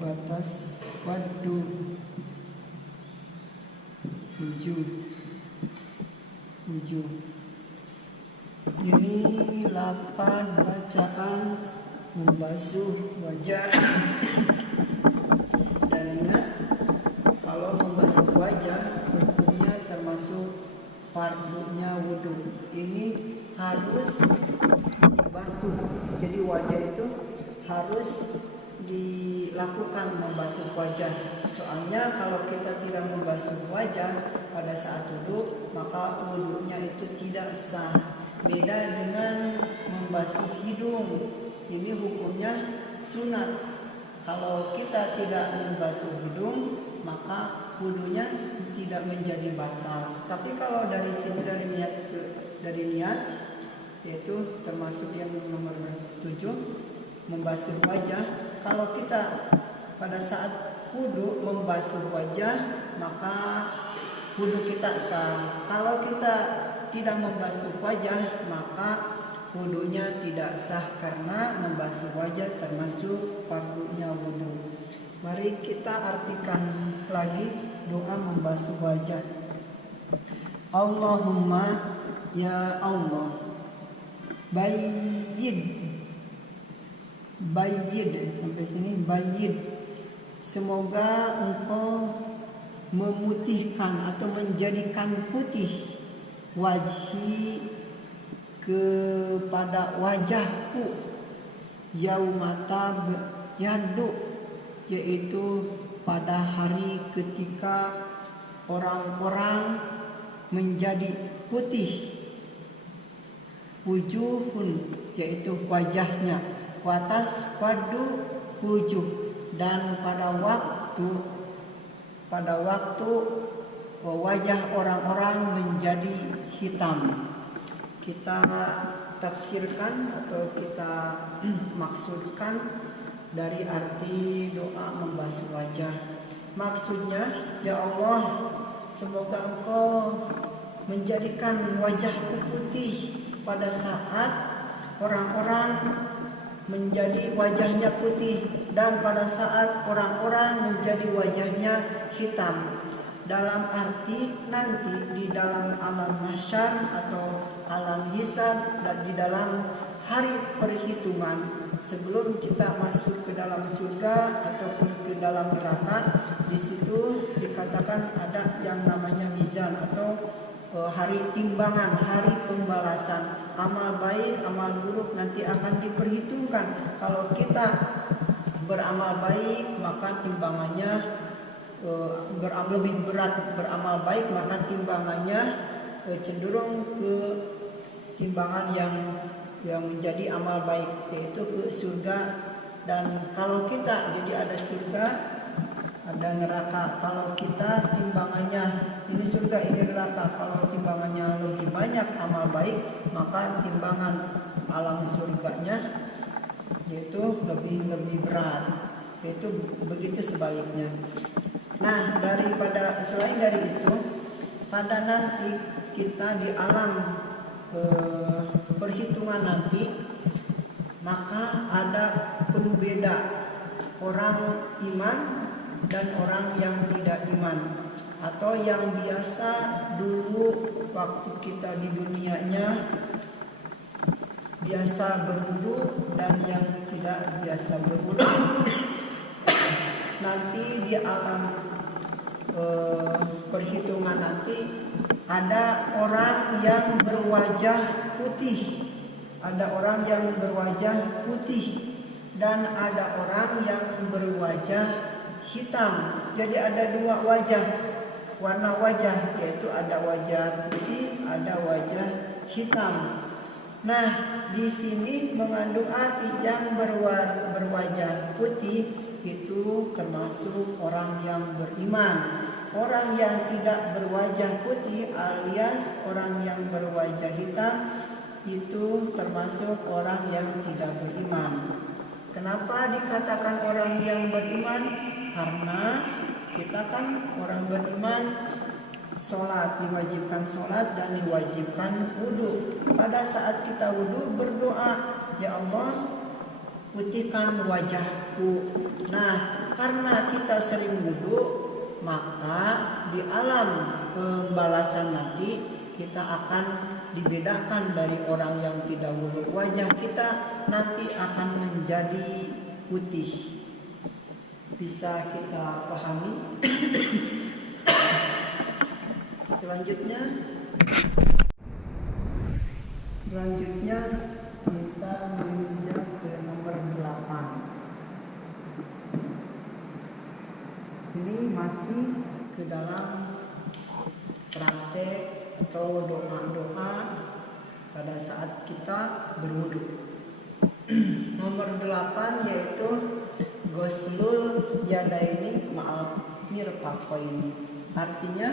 batas wadu wujuh. Ini lafaz bacaan membasuh wajah. Dan ingat, kalau membasuh wajah hukumnya termasuk fardunya wudu. Ini harus dibasuh. Jadi wajah itu harus dilakukan membasuh wajah. Soalnya kalau kita tidak membasuh wajah pada saat wudu, maka wudunya itu tidak sah. Beda dengan membasuh hidung. Ini hukumnya sunat. Kalau kita tidak membasuh hidung, maka wudunya tidak menjadi batal. Tapi kalau dari sini dari niat yaitu termasuk yang nomor 7, membasuh wajah. Kalau kita pada saat wudu membasuh wajah, maka wudu kita sah. Kalau kita tidak membasuh wajah, maka wudunya tidak sah, karena membasuh wajah termasuk fardunya wudu. Mari kita artikan lagi doa membasuh wajah. Allahumma ya Allah, bayyid sampai sini bayyid. Semoga engkau memutihkan atau menjadikan putih wajhi kepada wajahku yaumata yadu, yaitu pada hari ketika orang-orang menjadi putih. Wujuhun, yaitu wajahnya. Watas wadu wujuh, dan pada waktu wajah orang-orang menjadi hitam. Kita tafsirkan atau kita maksudkan dari arti doa membasuh wajah. Maksudnya, ya Allah, semoga Engkau menjadikan wajahku putih pada saat orang-orang menjadi wajahnya putih dan pada saat orang-orang menjadi wajahnya hitam. Dalam arti nanti di dalam alam mahsyar atau alam hisab dan di dalam hari perhitungan sebelum kita masuk ke dalam surga ataupun ke dalam neraka, di situ dikatakan ada yang namanya mizan atau hari timbangan, hari pembalasan. Amal baik, amal buruk nanti akan diperhitungkan. Kalau kita beramal baik maka timbangannya lebih berat, beramal baik maka timbangannya cenderung ke timbangan yang menjadi amal baik, yaitu ke surga. Dan kalau kita jadi ada surga, ada neraka. Kalau kita timbangannya ini surga ini neraka, kalau timbangannya lebih banyak amal baik, maka timbangan alam surganya yaitu lebih berat. Yaitu begitu sebaliknya. Nah, selain dari itu, pada nanti kita di alam perhitungan nanti, maka ada pembeda orang iman dan orang yang tidak iman, atau yang biasa dulu waktu kita di dunianya biasa berwudu dan yang tidak biasa berwudu. Nanti di alam perhitungan nanti ada orang yang berwajah putih, ada orang yang berwajah putih dan ada orang yang berwajah hitam. Jadi ada dua wajah, warna wajah, yaitu ada wajah putih, ada wajah hitam. Nah, di sini mengandung arti yang berwajah putih itu termasuk orang yang beriman. Orang yang tidak berwajah putih alias orang yang berwajah hitam itu termasuk orang yang tidak beriman. Kenapa dikatakan orang yang beriman? Karena kita kan orang beriman, sholat, diwajibkan sholat dan diwajibkan wudu. Pada saat kita wudu berdoa, ya Allah, putihkan wajahku. Nah, karena kita sering wudu, maka di alam pembalasan nanti kita akan dibedakan dari orang yang tidak wudu. Wajah kita nanti akan menjadi putih. Bisa kita pahami? Selanjutnya kita menginjak ke nomor 8. Ini masih ke dalam praktek atau doa-doa pada saat kita berwudu. Nomor 8 yaitu Ghuslul Yadaini ma'al mirfaqaini. Artinya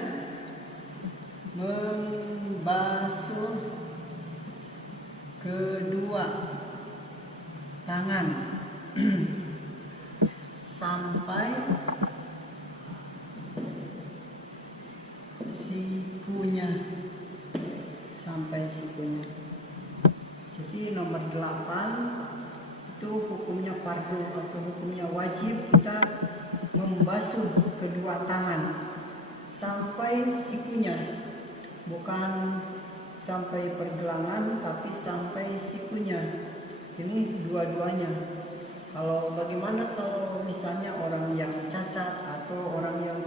membasuh kedua tangan sampai sikunya. Jadi nomor 8 itu hukumnya fardu atau hukumnya wajib kita membasuh kedua tangan sampai sikunya, bukan sampai pergelangan tapi sampai sikunya. Ini dua-duanya. Kalau bagaimana kalau misalnya orang yang cacat atau orang yang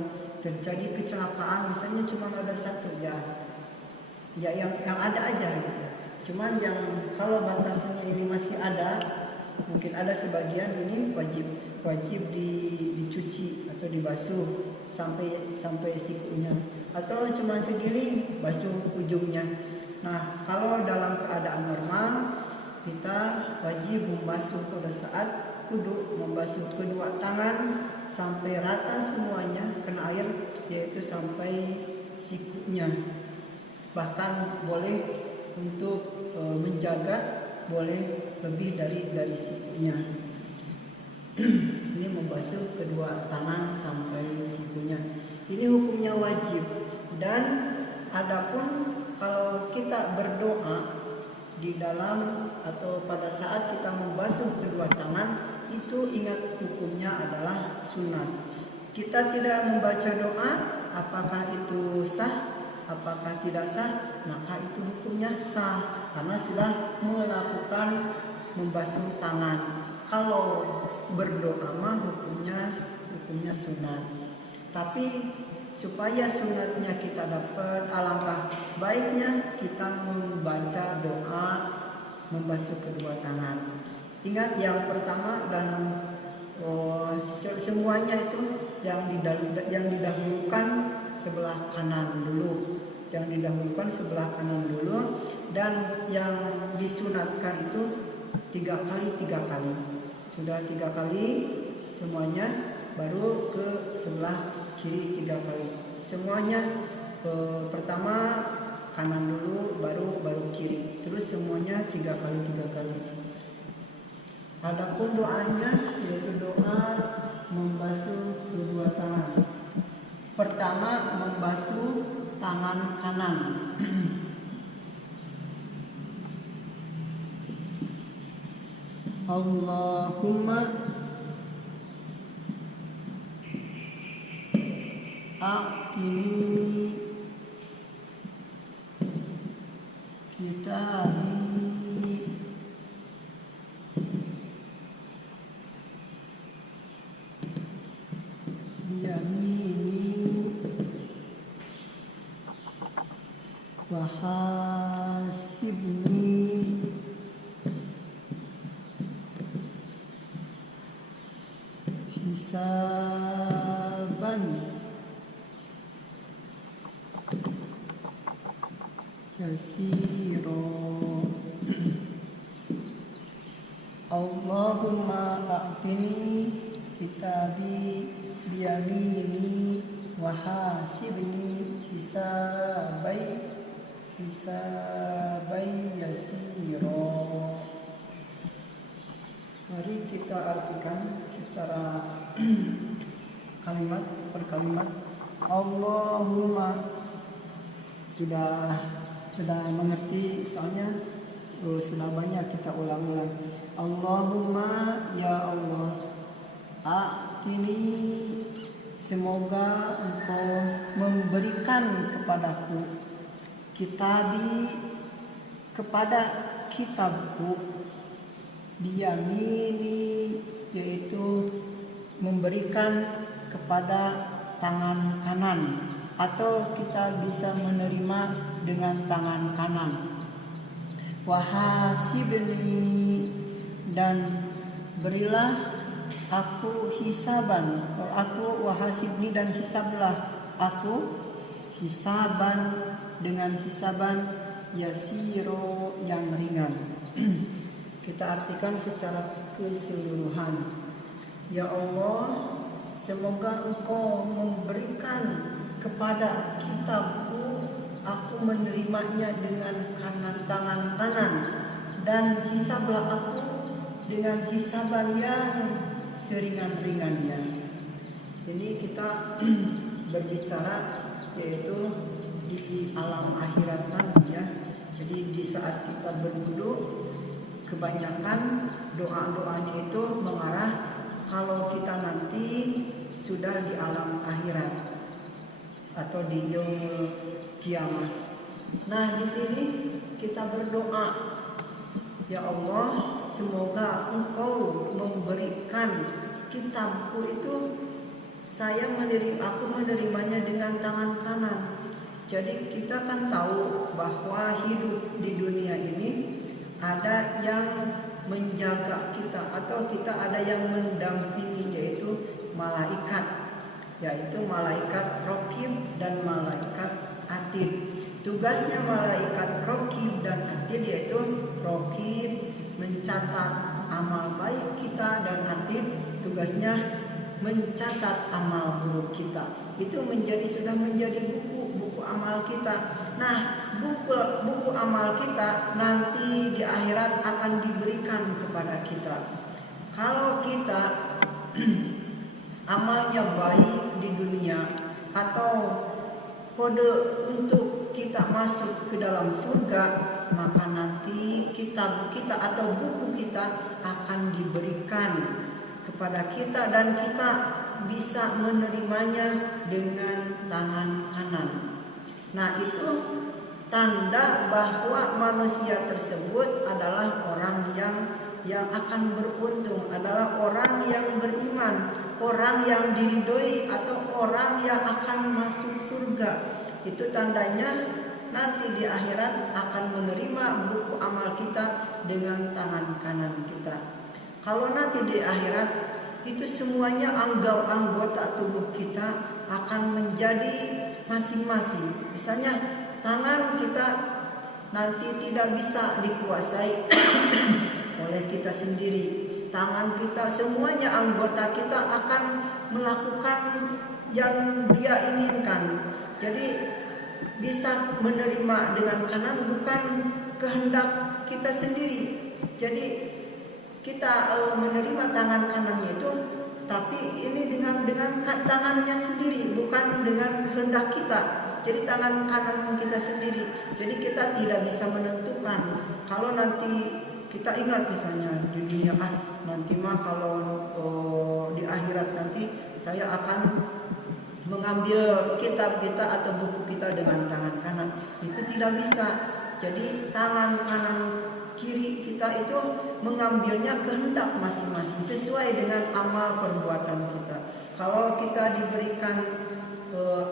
terjadi kecelakaan, misalnya cuma ada satu, ya yang ada aja gitu. Cuman yang kalau batasannya ini masih ada, mungkin ada sebagian ini wajib dicuci atau dibasuh sampai sikunya, atau cuma segini basuh ujungnya. Nah, kalau dalam keadaan normal kita wajib membasuh pada saat kudu membasuh kedua tangan sampai rata semuanya kena air, yaitu sampai sikunya. Bahkan boleh untuk menjaga, boleh lebih dari sikunya. Ini membasuh kedua tangan sampai sikunya. Ini hukumnya wajib. Dan adapun kalau kita berdoa di dalam atau pada saat kita membasuh kedua tangan, itu ingat hukumnya adalah sunat. Kita tidak membaca doa, apakah itu sah? Apakah tidak sah? Maka itu hukumnya sah karena sudah melakukan membasuh tangan. Kalau berdoa mah hukumnya sunat. Tapi supaya sunatnya kita dapat, alangkah baiknya kita membaca doa membasuh kedua tangan. Ingat yang pertama dan semuanya itu yang didahulukan sebelah kanan dulu. Yang didahulukan sebelah kanan dulu, dan yang disunatkan itu 3 kali. Sudah 3 kali semuanya, baru ke sebelah kiri 3 kali. Semuanya pertama kanan dulu, baru kiri. Terus semuanya 3 kali. Adapun doanya yaitu doa membasuh kedua tangan. Pertama membasuh tangan kanan. Allahumma a'tini kitabi biyamini wa hasibni hisaban yasiro. Allahumma a'tini kitabi biyamini wa hasibni hisabai yasiro. Mari kita artikan secara kalimat per kalimat. Allahumma, sudah mengerti soalnya sudah banyak kita ulang-ulang. Allahumma, ya Allah, a'tini, semoga Engkau memberikan kepadaku, kitabi, kepada kitabku, biyamini, yaitu memberikan kepada tangan kanan, atau kita bisa menerima dengan tangan kanan. Wahasibni, dan berilah aku hisaban, aku wahasibni, dan hisablah aku hisaban, dengan hisaban yasiro, yang ringan. Kita artikan secara keseluruhan. Ya Allah, semoga Engkau memberikan kepada kitabku, aku menerimanya dengan tangan kanan, dan hisablah aku dengan hisaban yang seringan-ringannya. Ini kita berbicara yaitu di alam akhirat nanti ya. Jadi di saat kita berwudu, kebanyakan doa-doanya itu mengarah kalau kita nanti sudah di alam akhirat atau di yaumul kiamat. Nah, di sini kita berdoa, ya Allah, semoga Engkau memberikan kitabku itu, aku menerimanya dengan tangan kanan. Jadi kita kan tahu bahwa hidup di dunia ini ada yang menjaga kita, atau kita ada yang mendampingi, yaitu malaikat, yaitu malaikat Raqib dan malaikat Atid. Tugasnya malaikat Raqib dan Atid yaitu Raqib mencatat amal baik kita dan atid tugasnya mencatat amal buruk kita. Itu sudah menjadi buku amal kita. Nah, buku amal kita nanti di akhirat akan diberikan kepada kita. Kalau kita amalnya baik di dunia atau kode untuk kita masuk ke dalam surga, maka nanti kitab kita atau buku kita akan diberikan kepada kita dan kita bisa menerimanya dengan tangan kanan. Nah, itu tanda bahwa manusia tersebut adalah orang yang akan beruntung, adalah orang yang beriman, orang yang diridhoi atau orang yang akan masuk surga. Itu tandanya nanti di akhirat akan menerima buku amal kita dengan tangan kanan kita. Kalau nanti di akhirat itu semuanya anggota tubuh kita akan menjadi masing-masing. Misalnya tangan kita nanti tidak bisa dikuasai oleh kita sendiri. Tangan kita semuanya anggota kita akan melakukan yang dia inginkan. Jadi bisa menerima dengan kanan bukan kehendak kita sendiri. Jadi kita menerima tangan kanannya itu, tapi ini dengan tangannya sendiri, bukan dengan kehendak kita. Jadi tangan kanan kita sendiri. Jadi kita tidak bisa menentukan. Kalau nanti kita ingat misalnya di dunia nanti mah kalau di akhirat nanti saya akan mengambil kitab kita atau buku kita dengan tangan kanan, itu tidak bisa. Jadi tangan kanan kiri kita itu mengambilnya kehendak masing-masing sesuai dengan amal perbuatan kita. Kalau kita diberikan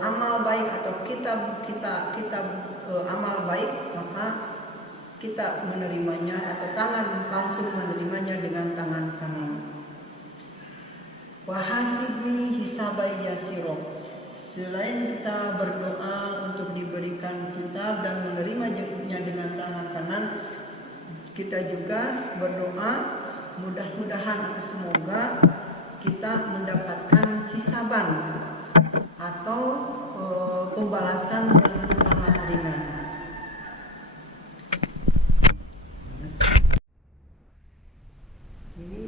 amal baik atau kitab amal baik, maka kita menerimanya atau tangan langsung menerimanya dengan tangan kanan. Wahasibni hisabai yasiro. Selain kita berdoa untuk diberikan kitab dan menerimanya dengan tangan kanan, kita juga berdoa mudah-mudahan atau semoga kita mendapatkan hisaban atau pembalasan yang sangat ringan. Ini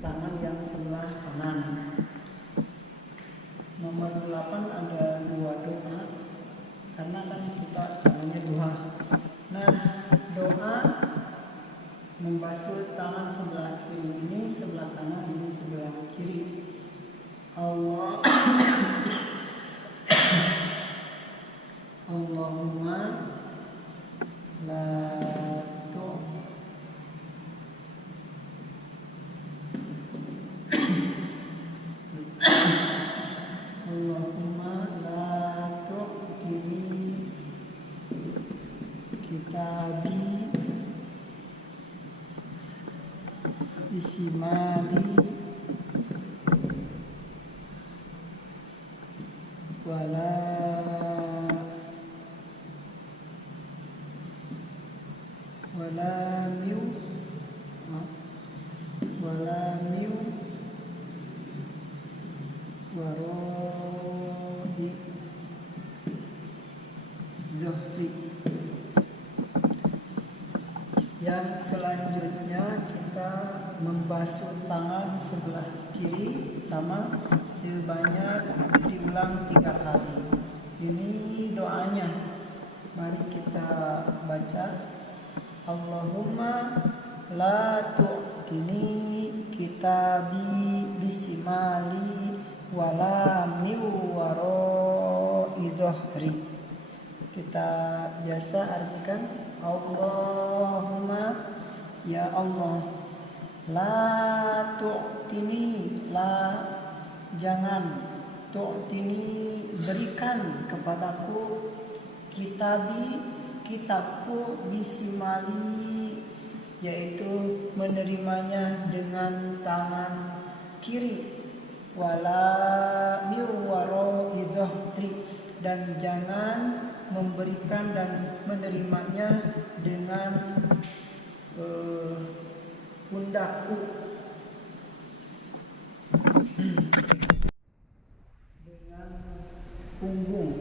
tangan yang sebelah kanan. Nomor 8 ada 2 doa, karena kan kita namanya doa. Nah, doa membasuh tangan sebelah kiri ini sebelah kanan, ini sebelah kiri. Allahumma la kitabi bisimali wala miu waroi zohri. Yang selanjutnya kita membasuh tangan sebelah kiri sama sebanyak diulang 3 kali. Ini doanya. Mari kita baca. Allahumma la tu'tini kitabi bisimali wala miwaro idhohri. Kita biasa artikan Allahumma, ya Allah, la tu'tini, la jangan, tu'tini berikan kepadaku, kitabi kitabku, bisimali yaitu menerimanya dengan tangan kiri, wala miwaro idhohri, dan jangan memberikan dan menerimanya dengan pundakku dengan punggung.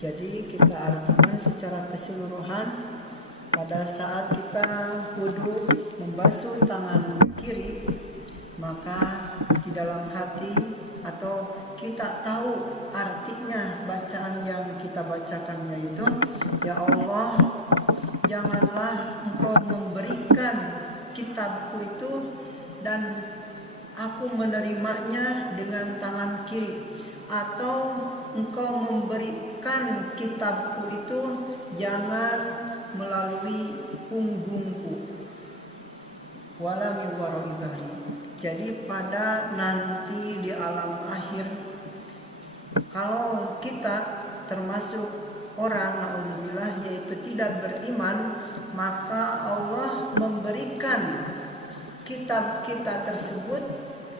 Jadi kita artikan secara keseluruhan, pada saat kita wudu membasuh tangan kiri, maka di dalam hati atau kita tahu artinya bacaan yang kita bacakan, yaitu ya Allah, janganlah Engkau memberikan kitabku itu dan aku menerimanya dengan tangan kiri, atau Engkau memberikan kitabku itu jangan melalui punggungku, wala min wara'i zahri. Jadi pada nanti di alam akhir, kalau kita termasuk orang na'udzubillah yaitu tidak beriman, maka Allah memberikan kitab kita tersebut,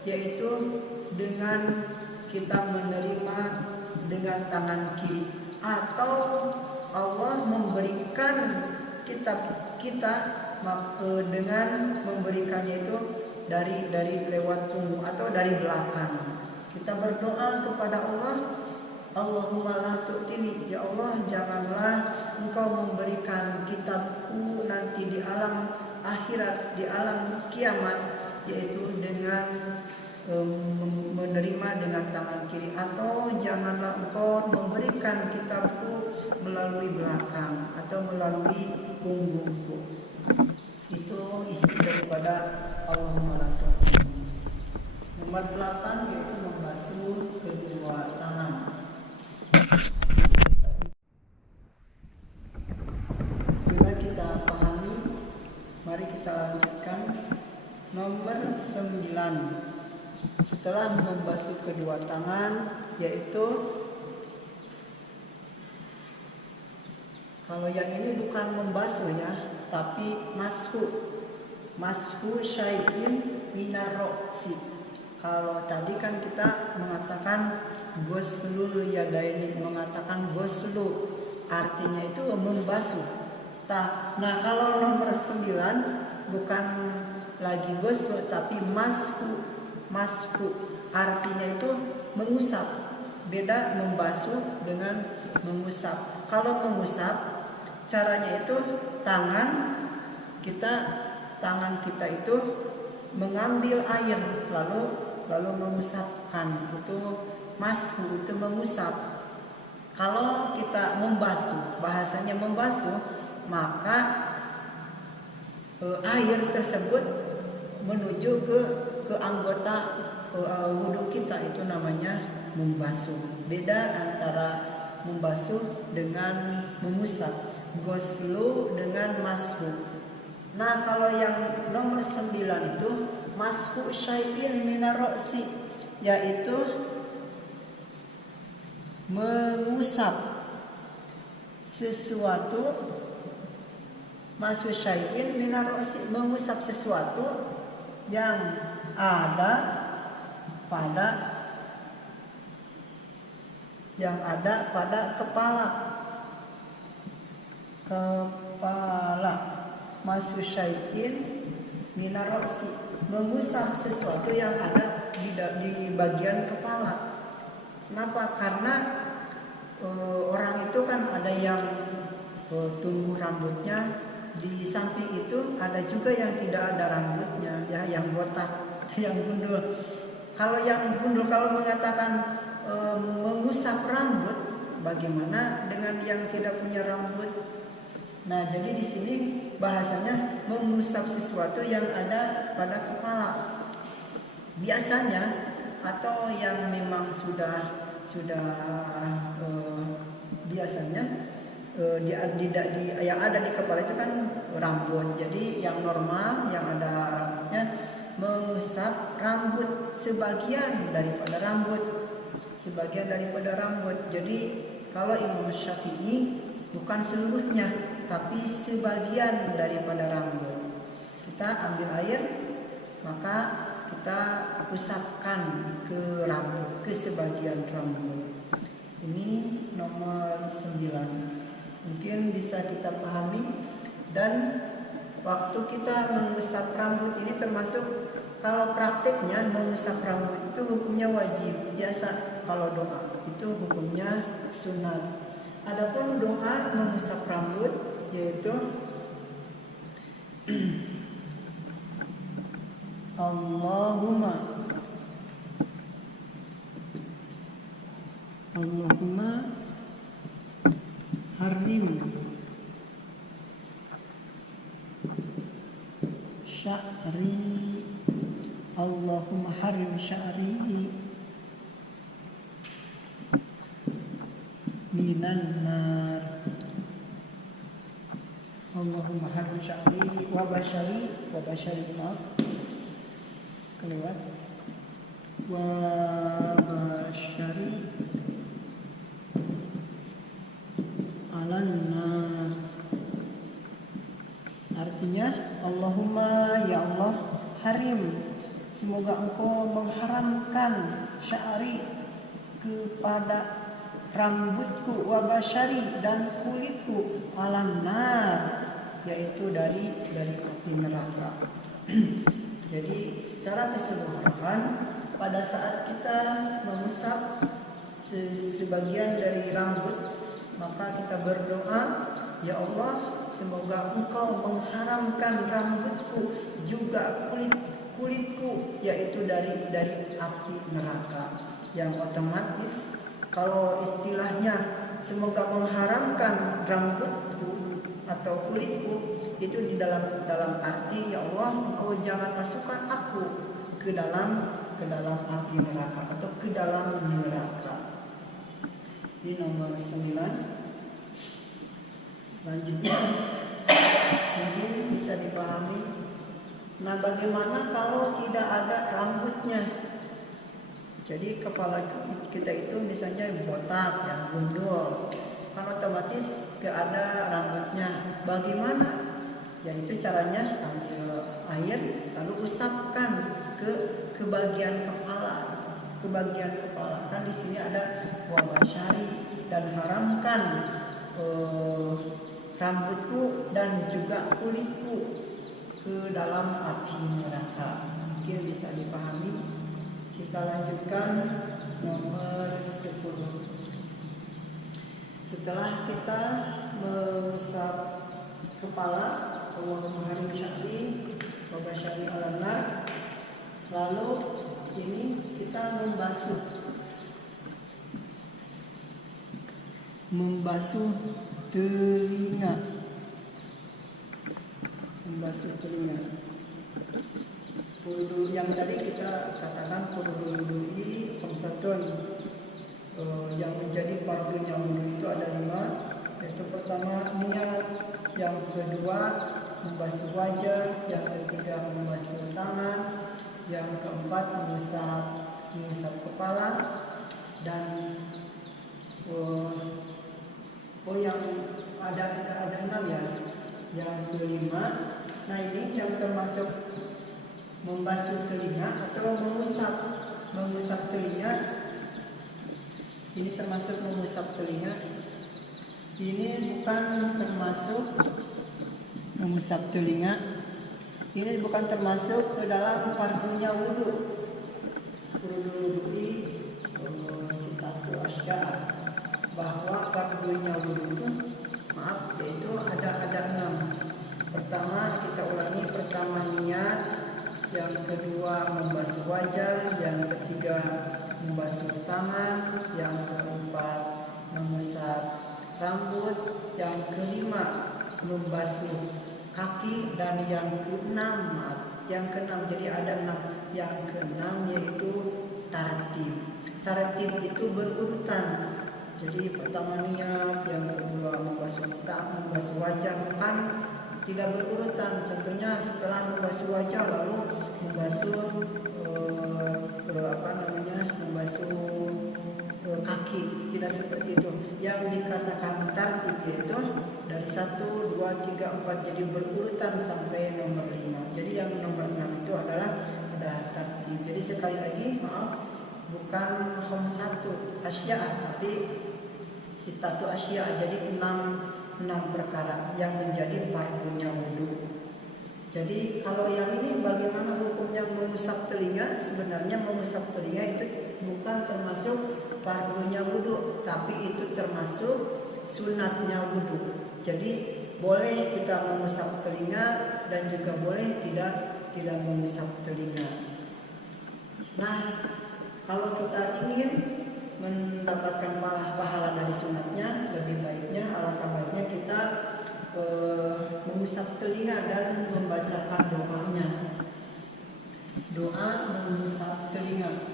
yaitu dengan kita menerima dengan tangan kiri, atau Allah memberikan kitab kita dengan memberikannya itu dari lewat punggung atau dari belakang. Kita berdoa kepada Allah, Allahumma la tu'tini, ya Allah janganlah Engkau memberikan kitabku nanti di alam akhirat, di alam kiamat, yaitu dengan menerima dengan tangan kiri, atau janganlah Engkau memberikan kitabku melalui belakang atau melalui punggungku. Itu isi daripada Allahumma la tu'tini. Nomor 8 yaitu membasuh kedua tangan. Sudah kita pahami, mari kita lanjutkan. Nomor 9. Setelah membasuh kedua tangan, yaitu kalau yang ini bukan membasuh ya, tapi mashu syai'in minar ra'si. Kalau tadi kan kita mengatakan ghuslul yadaini, mengatakan ghuslu, artinya itu membasuh. Nah kalau nomor 9 bukan lagi ghuslu tapi mashu, artinya itu mengusap. Beda membasuh dengan mengusap. Kalau mengusap, caranya itu tangan kita itu mengambil air lalu mengusapkan. Itu mashu, itu mengusap. Kalau kita membasuh, bahasanya membasuh, maka air tersebut menuju ke anggota wudhu kita, itu namanya membasuh. Beda antara membasuh dengan mengusap, ghuslu dengan mashu. Nah kalau yang nomor 9 itu mashu syai'in minar ra'si, yaitu mengusap sesuatu. Mashu syai'in minar ra'si, mengusap sesuatu yang ada pada kepala. Mashu syai'in minar ra'si, mengusap sesuatu yang ada di bagian kepala. Kenapa? Karena orang itu kan ada yang tumbuh rambutnya, di samping itu ada juga yang tidak ada rambutnya, ya, yang botak, yang gundul. Kalau yang gundul, kalau mengatakan mengusap rambut, bagaimana dengan yang tidak punya rambut? Nah, jadi di sini bahasanya mengusap sesuatu yang ada pada kepala. Biasanya atau yang memang sudah biasanya yang ada di kepala itu kan rambut. Jadi yang normal, yang ada rambutnya, mengusap rambut, sebagian daripada rambut. Jadi kalau Imam Syafi'i bukan seluruhnya, tapi sebagian daripada rambut. Kita ambil air, maka kita usapkan ke rambut, ke sebagian rambut. Ini nomor 9. Mungkin bisa kita pahami. Dan waktu kita mengusap rambut ini termasuk, kalau prakteknya mengusap rambut itu hukumnya wajib. Biasa kalau doa itu hukumnya sunat. Adapun doa mengusap rambut yaitu Allahumma harim sya'ri, Allahumma harim sya'ri minan nar, Allahumma harim sya'ri wa bashari maaf kelewat wa bashari alannar. Artinya Allahumma, ya Allah, harim, semoga engkau mengharamkan sya'ri, kepada rambutku, wa bashari, dan kulitku, alannar, yaitu dari api neraka. Jadi secara keseluruhan pada saat kita mengusap sebagian dari rambut, maka kita berdoa, ya Allah, semoga engkau mengharamkan rambutku juga kulitku, yaitu dari api neraka. Yang otomatis kalau istilahnya semoga mengharamkan rambutku atau kulitku, itu di dalam arti, ya Allah, engkau jangan masukkan aku ke dalam api neraka atau ke dalam neraka. Ini nomor 9. Selanjutnya mungkin bisa dipahami. Nah, bagaimana kalau tidak ada rambutnya? Jadi kepala kita itu misalnya botak, yang gundul, kan otomatis gak ada rambutnya. Bagaimana? Yaitu caranya ambil air lalu usapkan ke bagian kepala, Kan di sini ada wabashari, dan haramkan rambutku dan juga kulitku ke dalam api neraka. Mungkin bisa dipahami. Kita lanjutkan nomor 10. Setelah kita mengusap kepala, Allahumma harim sya'ri wa bashari alannar, lalu ini kita membasuh telinga. Yang tadi kita katakan kudu khamsatun, yang menjadi fardunya wudu itu ada 5, yaitu pertama niat, yang kedua membasuh wajah, yang ketiga membasuh tangan, yang keempat mengusap kepala, dan yang ada 6 ya. Yang kelima, nah ini yang termasuk membasuh telinga atau mengusap telinga. Ini termasuk mengusap telinga. Ini bukan termasuk mengusap telinga. Ini bukan termasuk ke dalam fardunya wudu. Wudu'i sitatu asya, bahwa fardunya wudu itu yaitu ada 6. Pertama, kita ulangi, pertama niat, yang kedua membasuh wajah, yang ketiga membasuh tangan, yang keempat mengusap rambut, yang kelima membasuh kaki, dan yang keenam, jadi ada 6. Yang keenam yaitu tartib itu berurutan. Jadi pertama niat, yang kedua membasuh wajah, kan tidak berurutan. Contohnya setelah membasuh wajah lalu membasuh kaki, tidak seperti itu. Yang dikatakan tartib yaitu dari 1, 2, 3, 4, jadi berurutan sampai nomor 5. Jadi yang nomor 6 itu adalah tartib. Jadi sekali lagi maaf, bukan khamsatu asya, tapi sitatu asya, jadi 6 perkara yang menjadi fardunya wudu. Jadi kalau yang ini bagaimana hukumnya mengusap telinga? Sebenarnya mengusap telinga itu bukan termasuk fardunya wudhu, tapi itu termasuk sunatnya wudhu. Jadi boleh kita mengusap telinga dan juga boleh tidak mengusap telinga. Nah, kalau kita ingin mendapatkan pahala dari sunatnya, lebih baiknya alangkah baiknya kita mengusap telinga dan membacakan doanya. Doa mengusap telinga.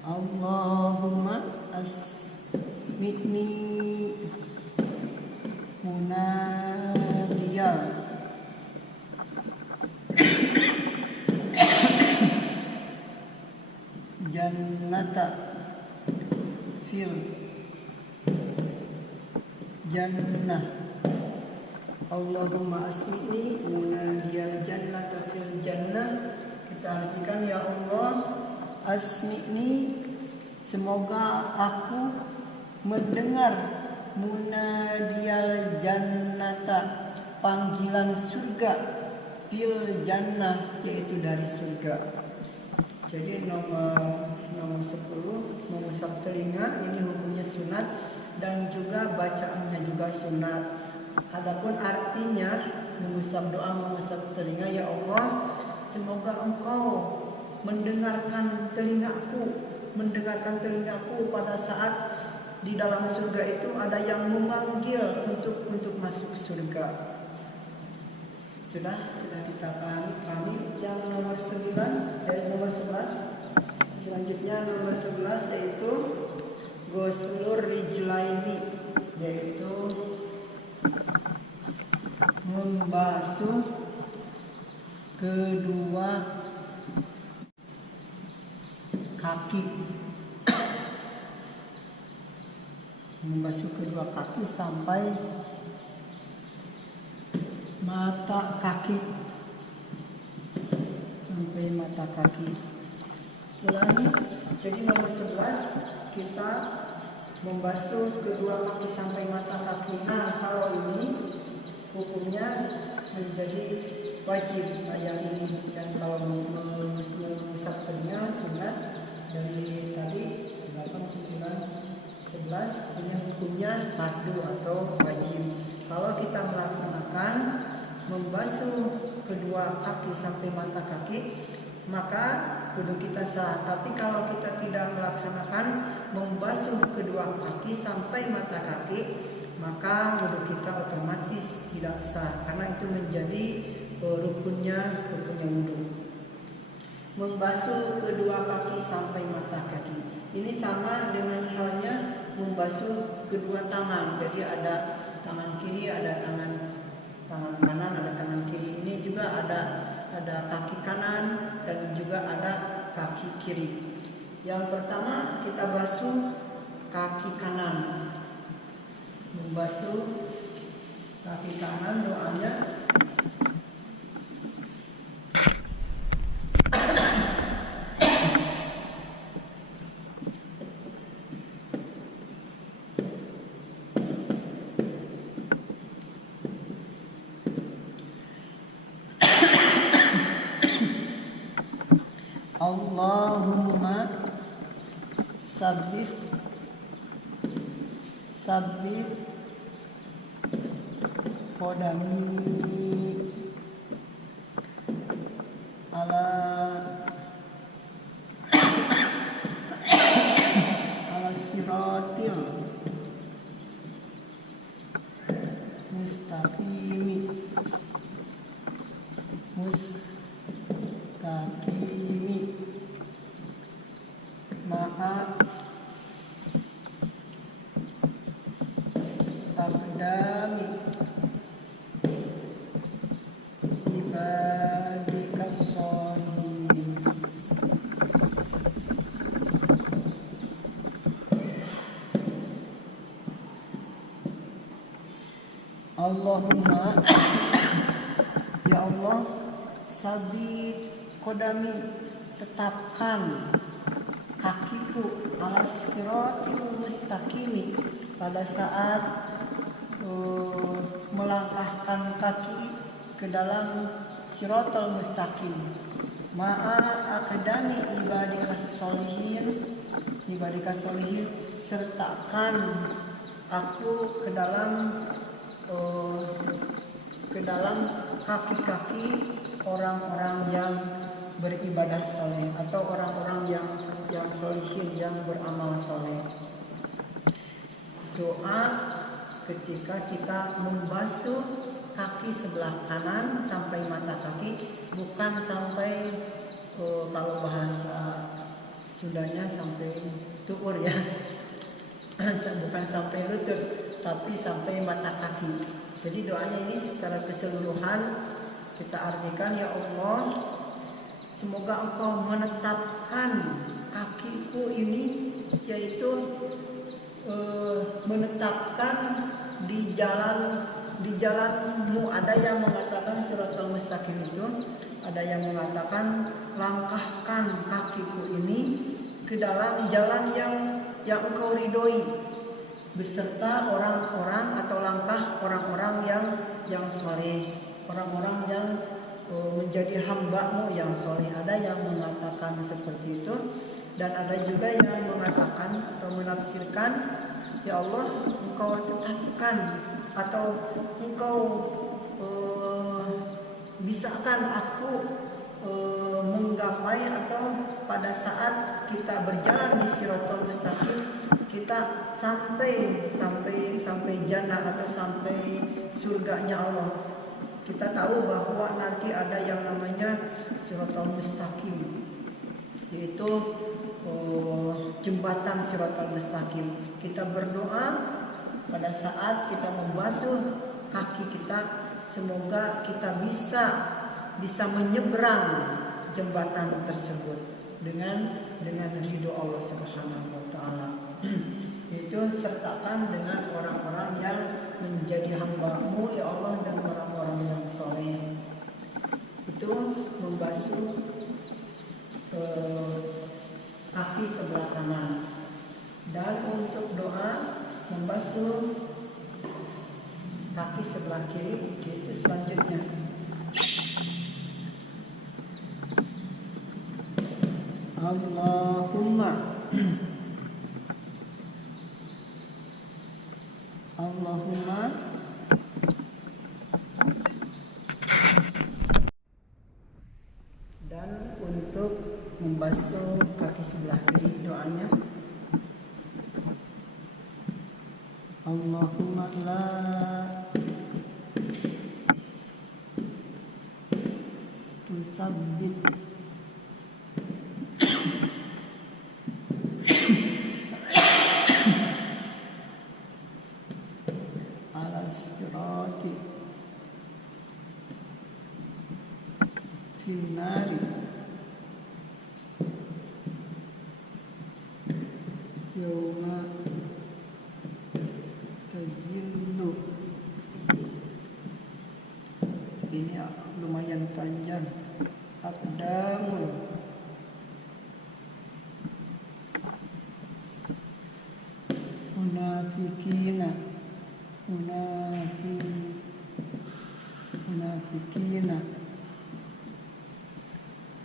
Allahumma asmi'ni munadiya jannata fil jannah. Allahumma asmi'ni munadiya jannata fil jannah. Kita artikan, ya Allah, asmi'ni, semoga aku mendengar munadiyal jannata, panggilan surga, fil jannah, yaitu dari surga. Jadi nomor 10, mengusap telinga ini hukumnya sunat dan juga bacaannya juga sunat. Adapun artinya mengusap, doa mengusap telinga, ya Allah, semoga Engkau mendengarkan telingaku pada saat di dalam surga itu ada yang memanggil untuk masuk surga. Sudah kita pahami. Yang nomor 9 dari nomor 11. Selanjutnya nomor 11 yaitu ghuslur rijlaini, yaitu membasuh kedua kaki. Membasuh kedua kaki sampai mata kaki. Ulangi. Jadi nomor 11 kita membasuh kedua kaki sampai mata kaki. Nah, kalau ini hukumnya menjadi wajib yang ini, dan kalau mengusap telinga sunat. Dari tadi 8, 9, 11 ini hukumnya fardu atau wajib. Kalau kita melaksanakan membasuh kedua kaki sampai mata kaki, maka wudhu kita sah. Tapi kalau kita tidak melaksanakan membasuh kedua kaki sampai mata kaki, maka wudhu kita otomatis tidak sah, karena itu menjadi rukunnya wudhu. Membasuh kedua kaki sampai mata kaki ini sama dengan halnya membasuh kedua tangan. Jadi ada tangan kiri, ada tangan kanan, ada tangan kiri. Ini juga ada kaki kanan dan juga ada kaki kiri. Yang pertama kita basuh kaki kanan. Membasuh kaki kanan, doanya Allahumma sabbit qadami ala siratil mustaqimi ma'a aqdami ibadikas sholihin. Allahumma Allah, sabit kodami, tetapkan kakiku alas siratil mustaqimi, pada saat melangkahkan kaki ke dalam siratal mustaqim. Ma'a aqdami ibadikas solihin, sertakan aku ke dalam kaki-kaki orang-orang yang beribadah soleh atau orang-orang yang solihin, yang beramal soleh. Doa ketika kita membasuh kaki sebelah kanan sampai mata kaki, bukan sampai kalau bahasa Sundanya sampai tuur ya, bukan sampai lutut, tapi sampai mata kaki. Jadi doanya ini secara keseluruhan kita artikan, ya Allah, semoga Engkau menetapkan kakiku ini, yaitu menetapkan di jalanmu. Ada yang mengatakan siratal mustaqim itu, ada yang mengatakan langkahkan kakiku ini ke dalam jalan yang Engkau ridhoi, beserta orang-orang atau langkah orang-orang yang soleh, orang-orang yang menjadi hamba-Mu yang soleh. Ada yang mengatakan seperti itu, dan ada juga yang mengatakan atau menafsirkan, ya Allah, Engkau tetapkan atau Engkau bisakan aku menggapai, atau pada saat kita berjalan di siratal mustaqim, kita sampai jannah atau sampai surganya Allah. Kita tahu bahwa nanti ada yang namanya siratal mustaqim, yaitu jembatan siratal mustaqim. Kita berdoa pada saat kita membasuh kaki kita, semoga kita bisa menyeberang jembatan tersebut dengan ridho Allah Subhanahu wa taala. Itu sertakan dengan orang-orang yang menjadi hamba-Mu ya Allah, dan orang-orang yang soleh. Itu membasuh kaki sebelah kanan. Dan untuk doa membasuh kaki sebelah kiri, itu selanjutnya. Allahumma dan untuk membasuh kaki sebelah kiri doanya, Allahumma la tusabbit ala sirati finari yauma tazillu. Ini lumayan panjang. Aqdamul munafikina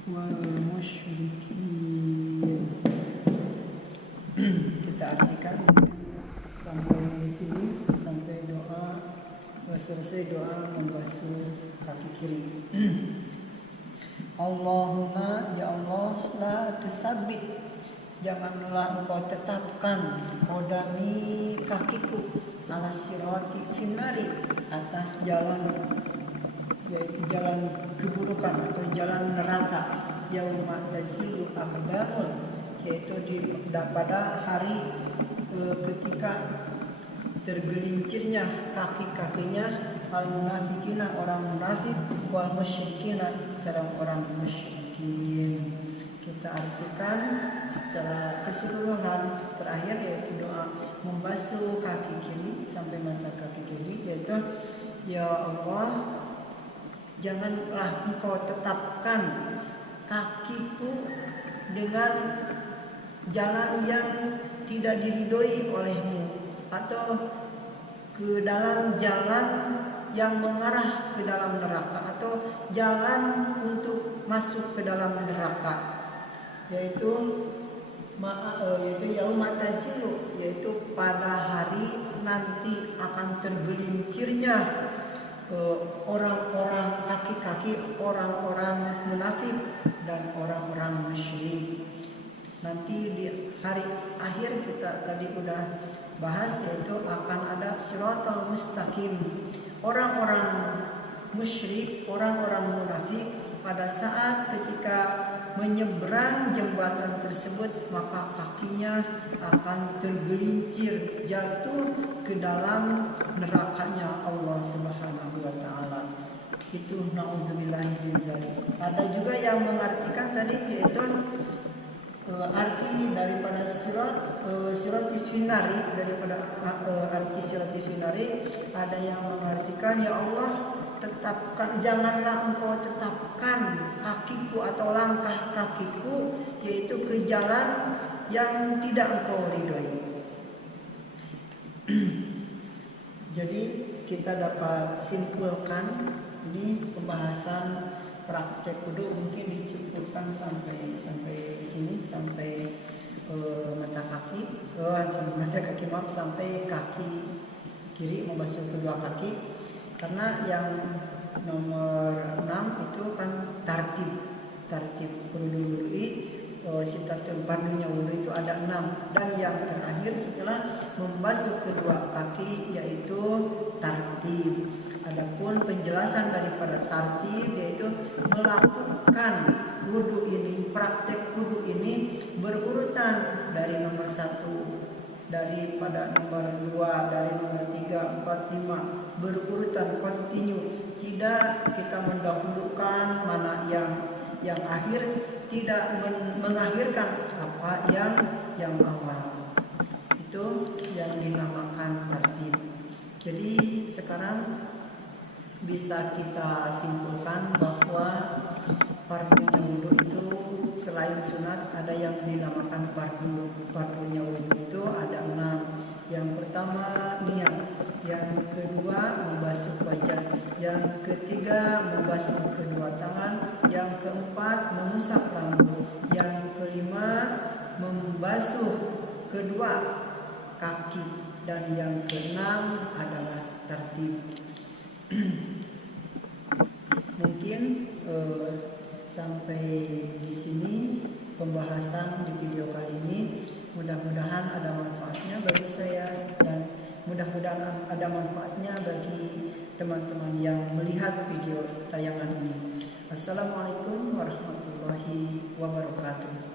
wal musyrikin. Kita artikan sampai di sini, sampai doa selesai doa membasuh kaki kiri. Allahumma, ya Allah, la tusabbit, janganlah Engkau tetapkan qadami kakiku ala sirati finari, atas jalan, yaitu jalan keburukan atau jalan neraka, yauma tazilu aqdamul, yaitu pada hari ketika tergelincirnya kaki-kakinya al-munafikina, orang munafik, wal musyrikina, serang orang musyrikin. Kita artikan secara keseluruhan terakhir, yaitu doa membasuh kaki kiri sampai mata kaki kiri, yaitu ya Allah, janganlah engkau tetapkan kakiku dengan jalan yang tidak diridhoi olehmu, atau ke dalam jalan yang mengarah ke dalam neraka, atau jalan untuk masuk ke dalam neraka, yaitu yauma tazilu, yaitu pada hari nanti akan tergelincirnya orang-orang kaki-kaki orang-orang munafik dan orang-orang musyrik. Nanti di hari akhir kita tadi udah bahas, yaitu akan ada siratal mustaqim. Orang-orang musyrik, orang-orang munafik pada saat ketika menyeberang jembatan tersebut, maka kakinya akan tergelincir jatuh ke dalam nerakanya Allah Subhanahu wa taala. Itu nauzubillahi min dzalik. Ada juga yang mengartikan tadi, yaitu arti daripada sirat finari, daripada arti sirat finari, ada yang mengartikan, ya Allah, tetapkan, janganlah engkau tetapkan kakiku atau langkah kakiku, yaitu ke jalan yang tidak engkau ridhoi. Jadi kita dapat simpulkan, ini pembahasan praktek wudu mungkin dicukupkan sampai sini, sampai mata kaki, sampai kaki kiri membasuh kedua kaki. Karena yang nomor 6 itu kan tartib wudu'i, sitatul fardunya wudu itu ada 6, dan yang terakhir setelah membasuh kedua kaki yaitu tartib. Adapun penjelasan daripada tartib, yaitu melakukan wudu ini, praktek wudu ini berurutan dari nomor 1, daripada nomor 2, dari nomor 3, 4, 5, berurutan kontinu. Tidak kita mendahulukan mana yang akhir, tidak mengakhirkan apa yang awal. Itu yang dinamakan tartib. Jadi sekarang bisa kita simpulkan bahwa fardunya wudu itu selain sunat ada yang dinamakan fardunya wudu itu ada 6. Yang pertama niat, yang kedua membasuh wajah, yang ketiga membasuh kedua tangan, yang keempat mengusap rambut, yang kelima membasuh kedua kaki, dan yang keenam adalah tartib. Mungkin sampai di sini pembahasan di video kali ini. Mudah-mudahan ada manfaatnya bagi saya, dan mudah-mudahan ada manfaatnya bagi teman-teman yang melihat video tayangan ini. Assalamualaikum warahmatullahi wabarakatuh.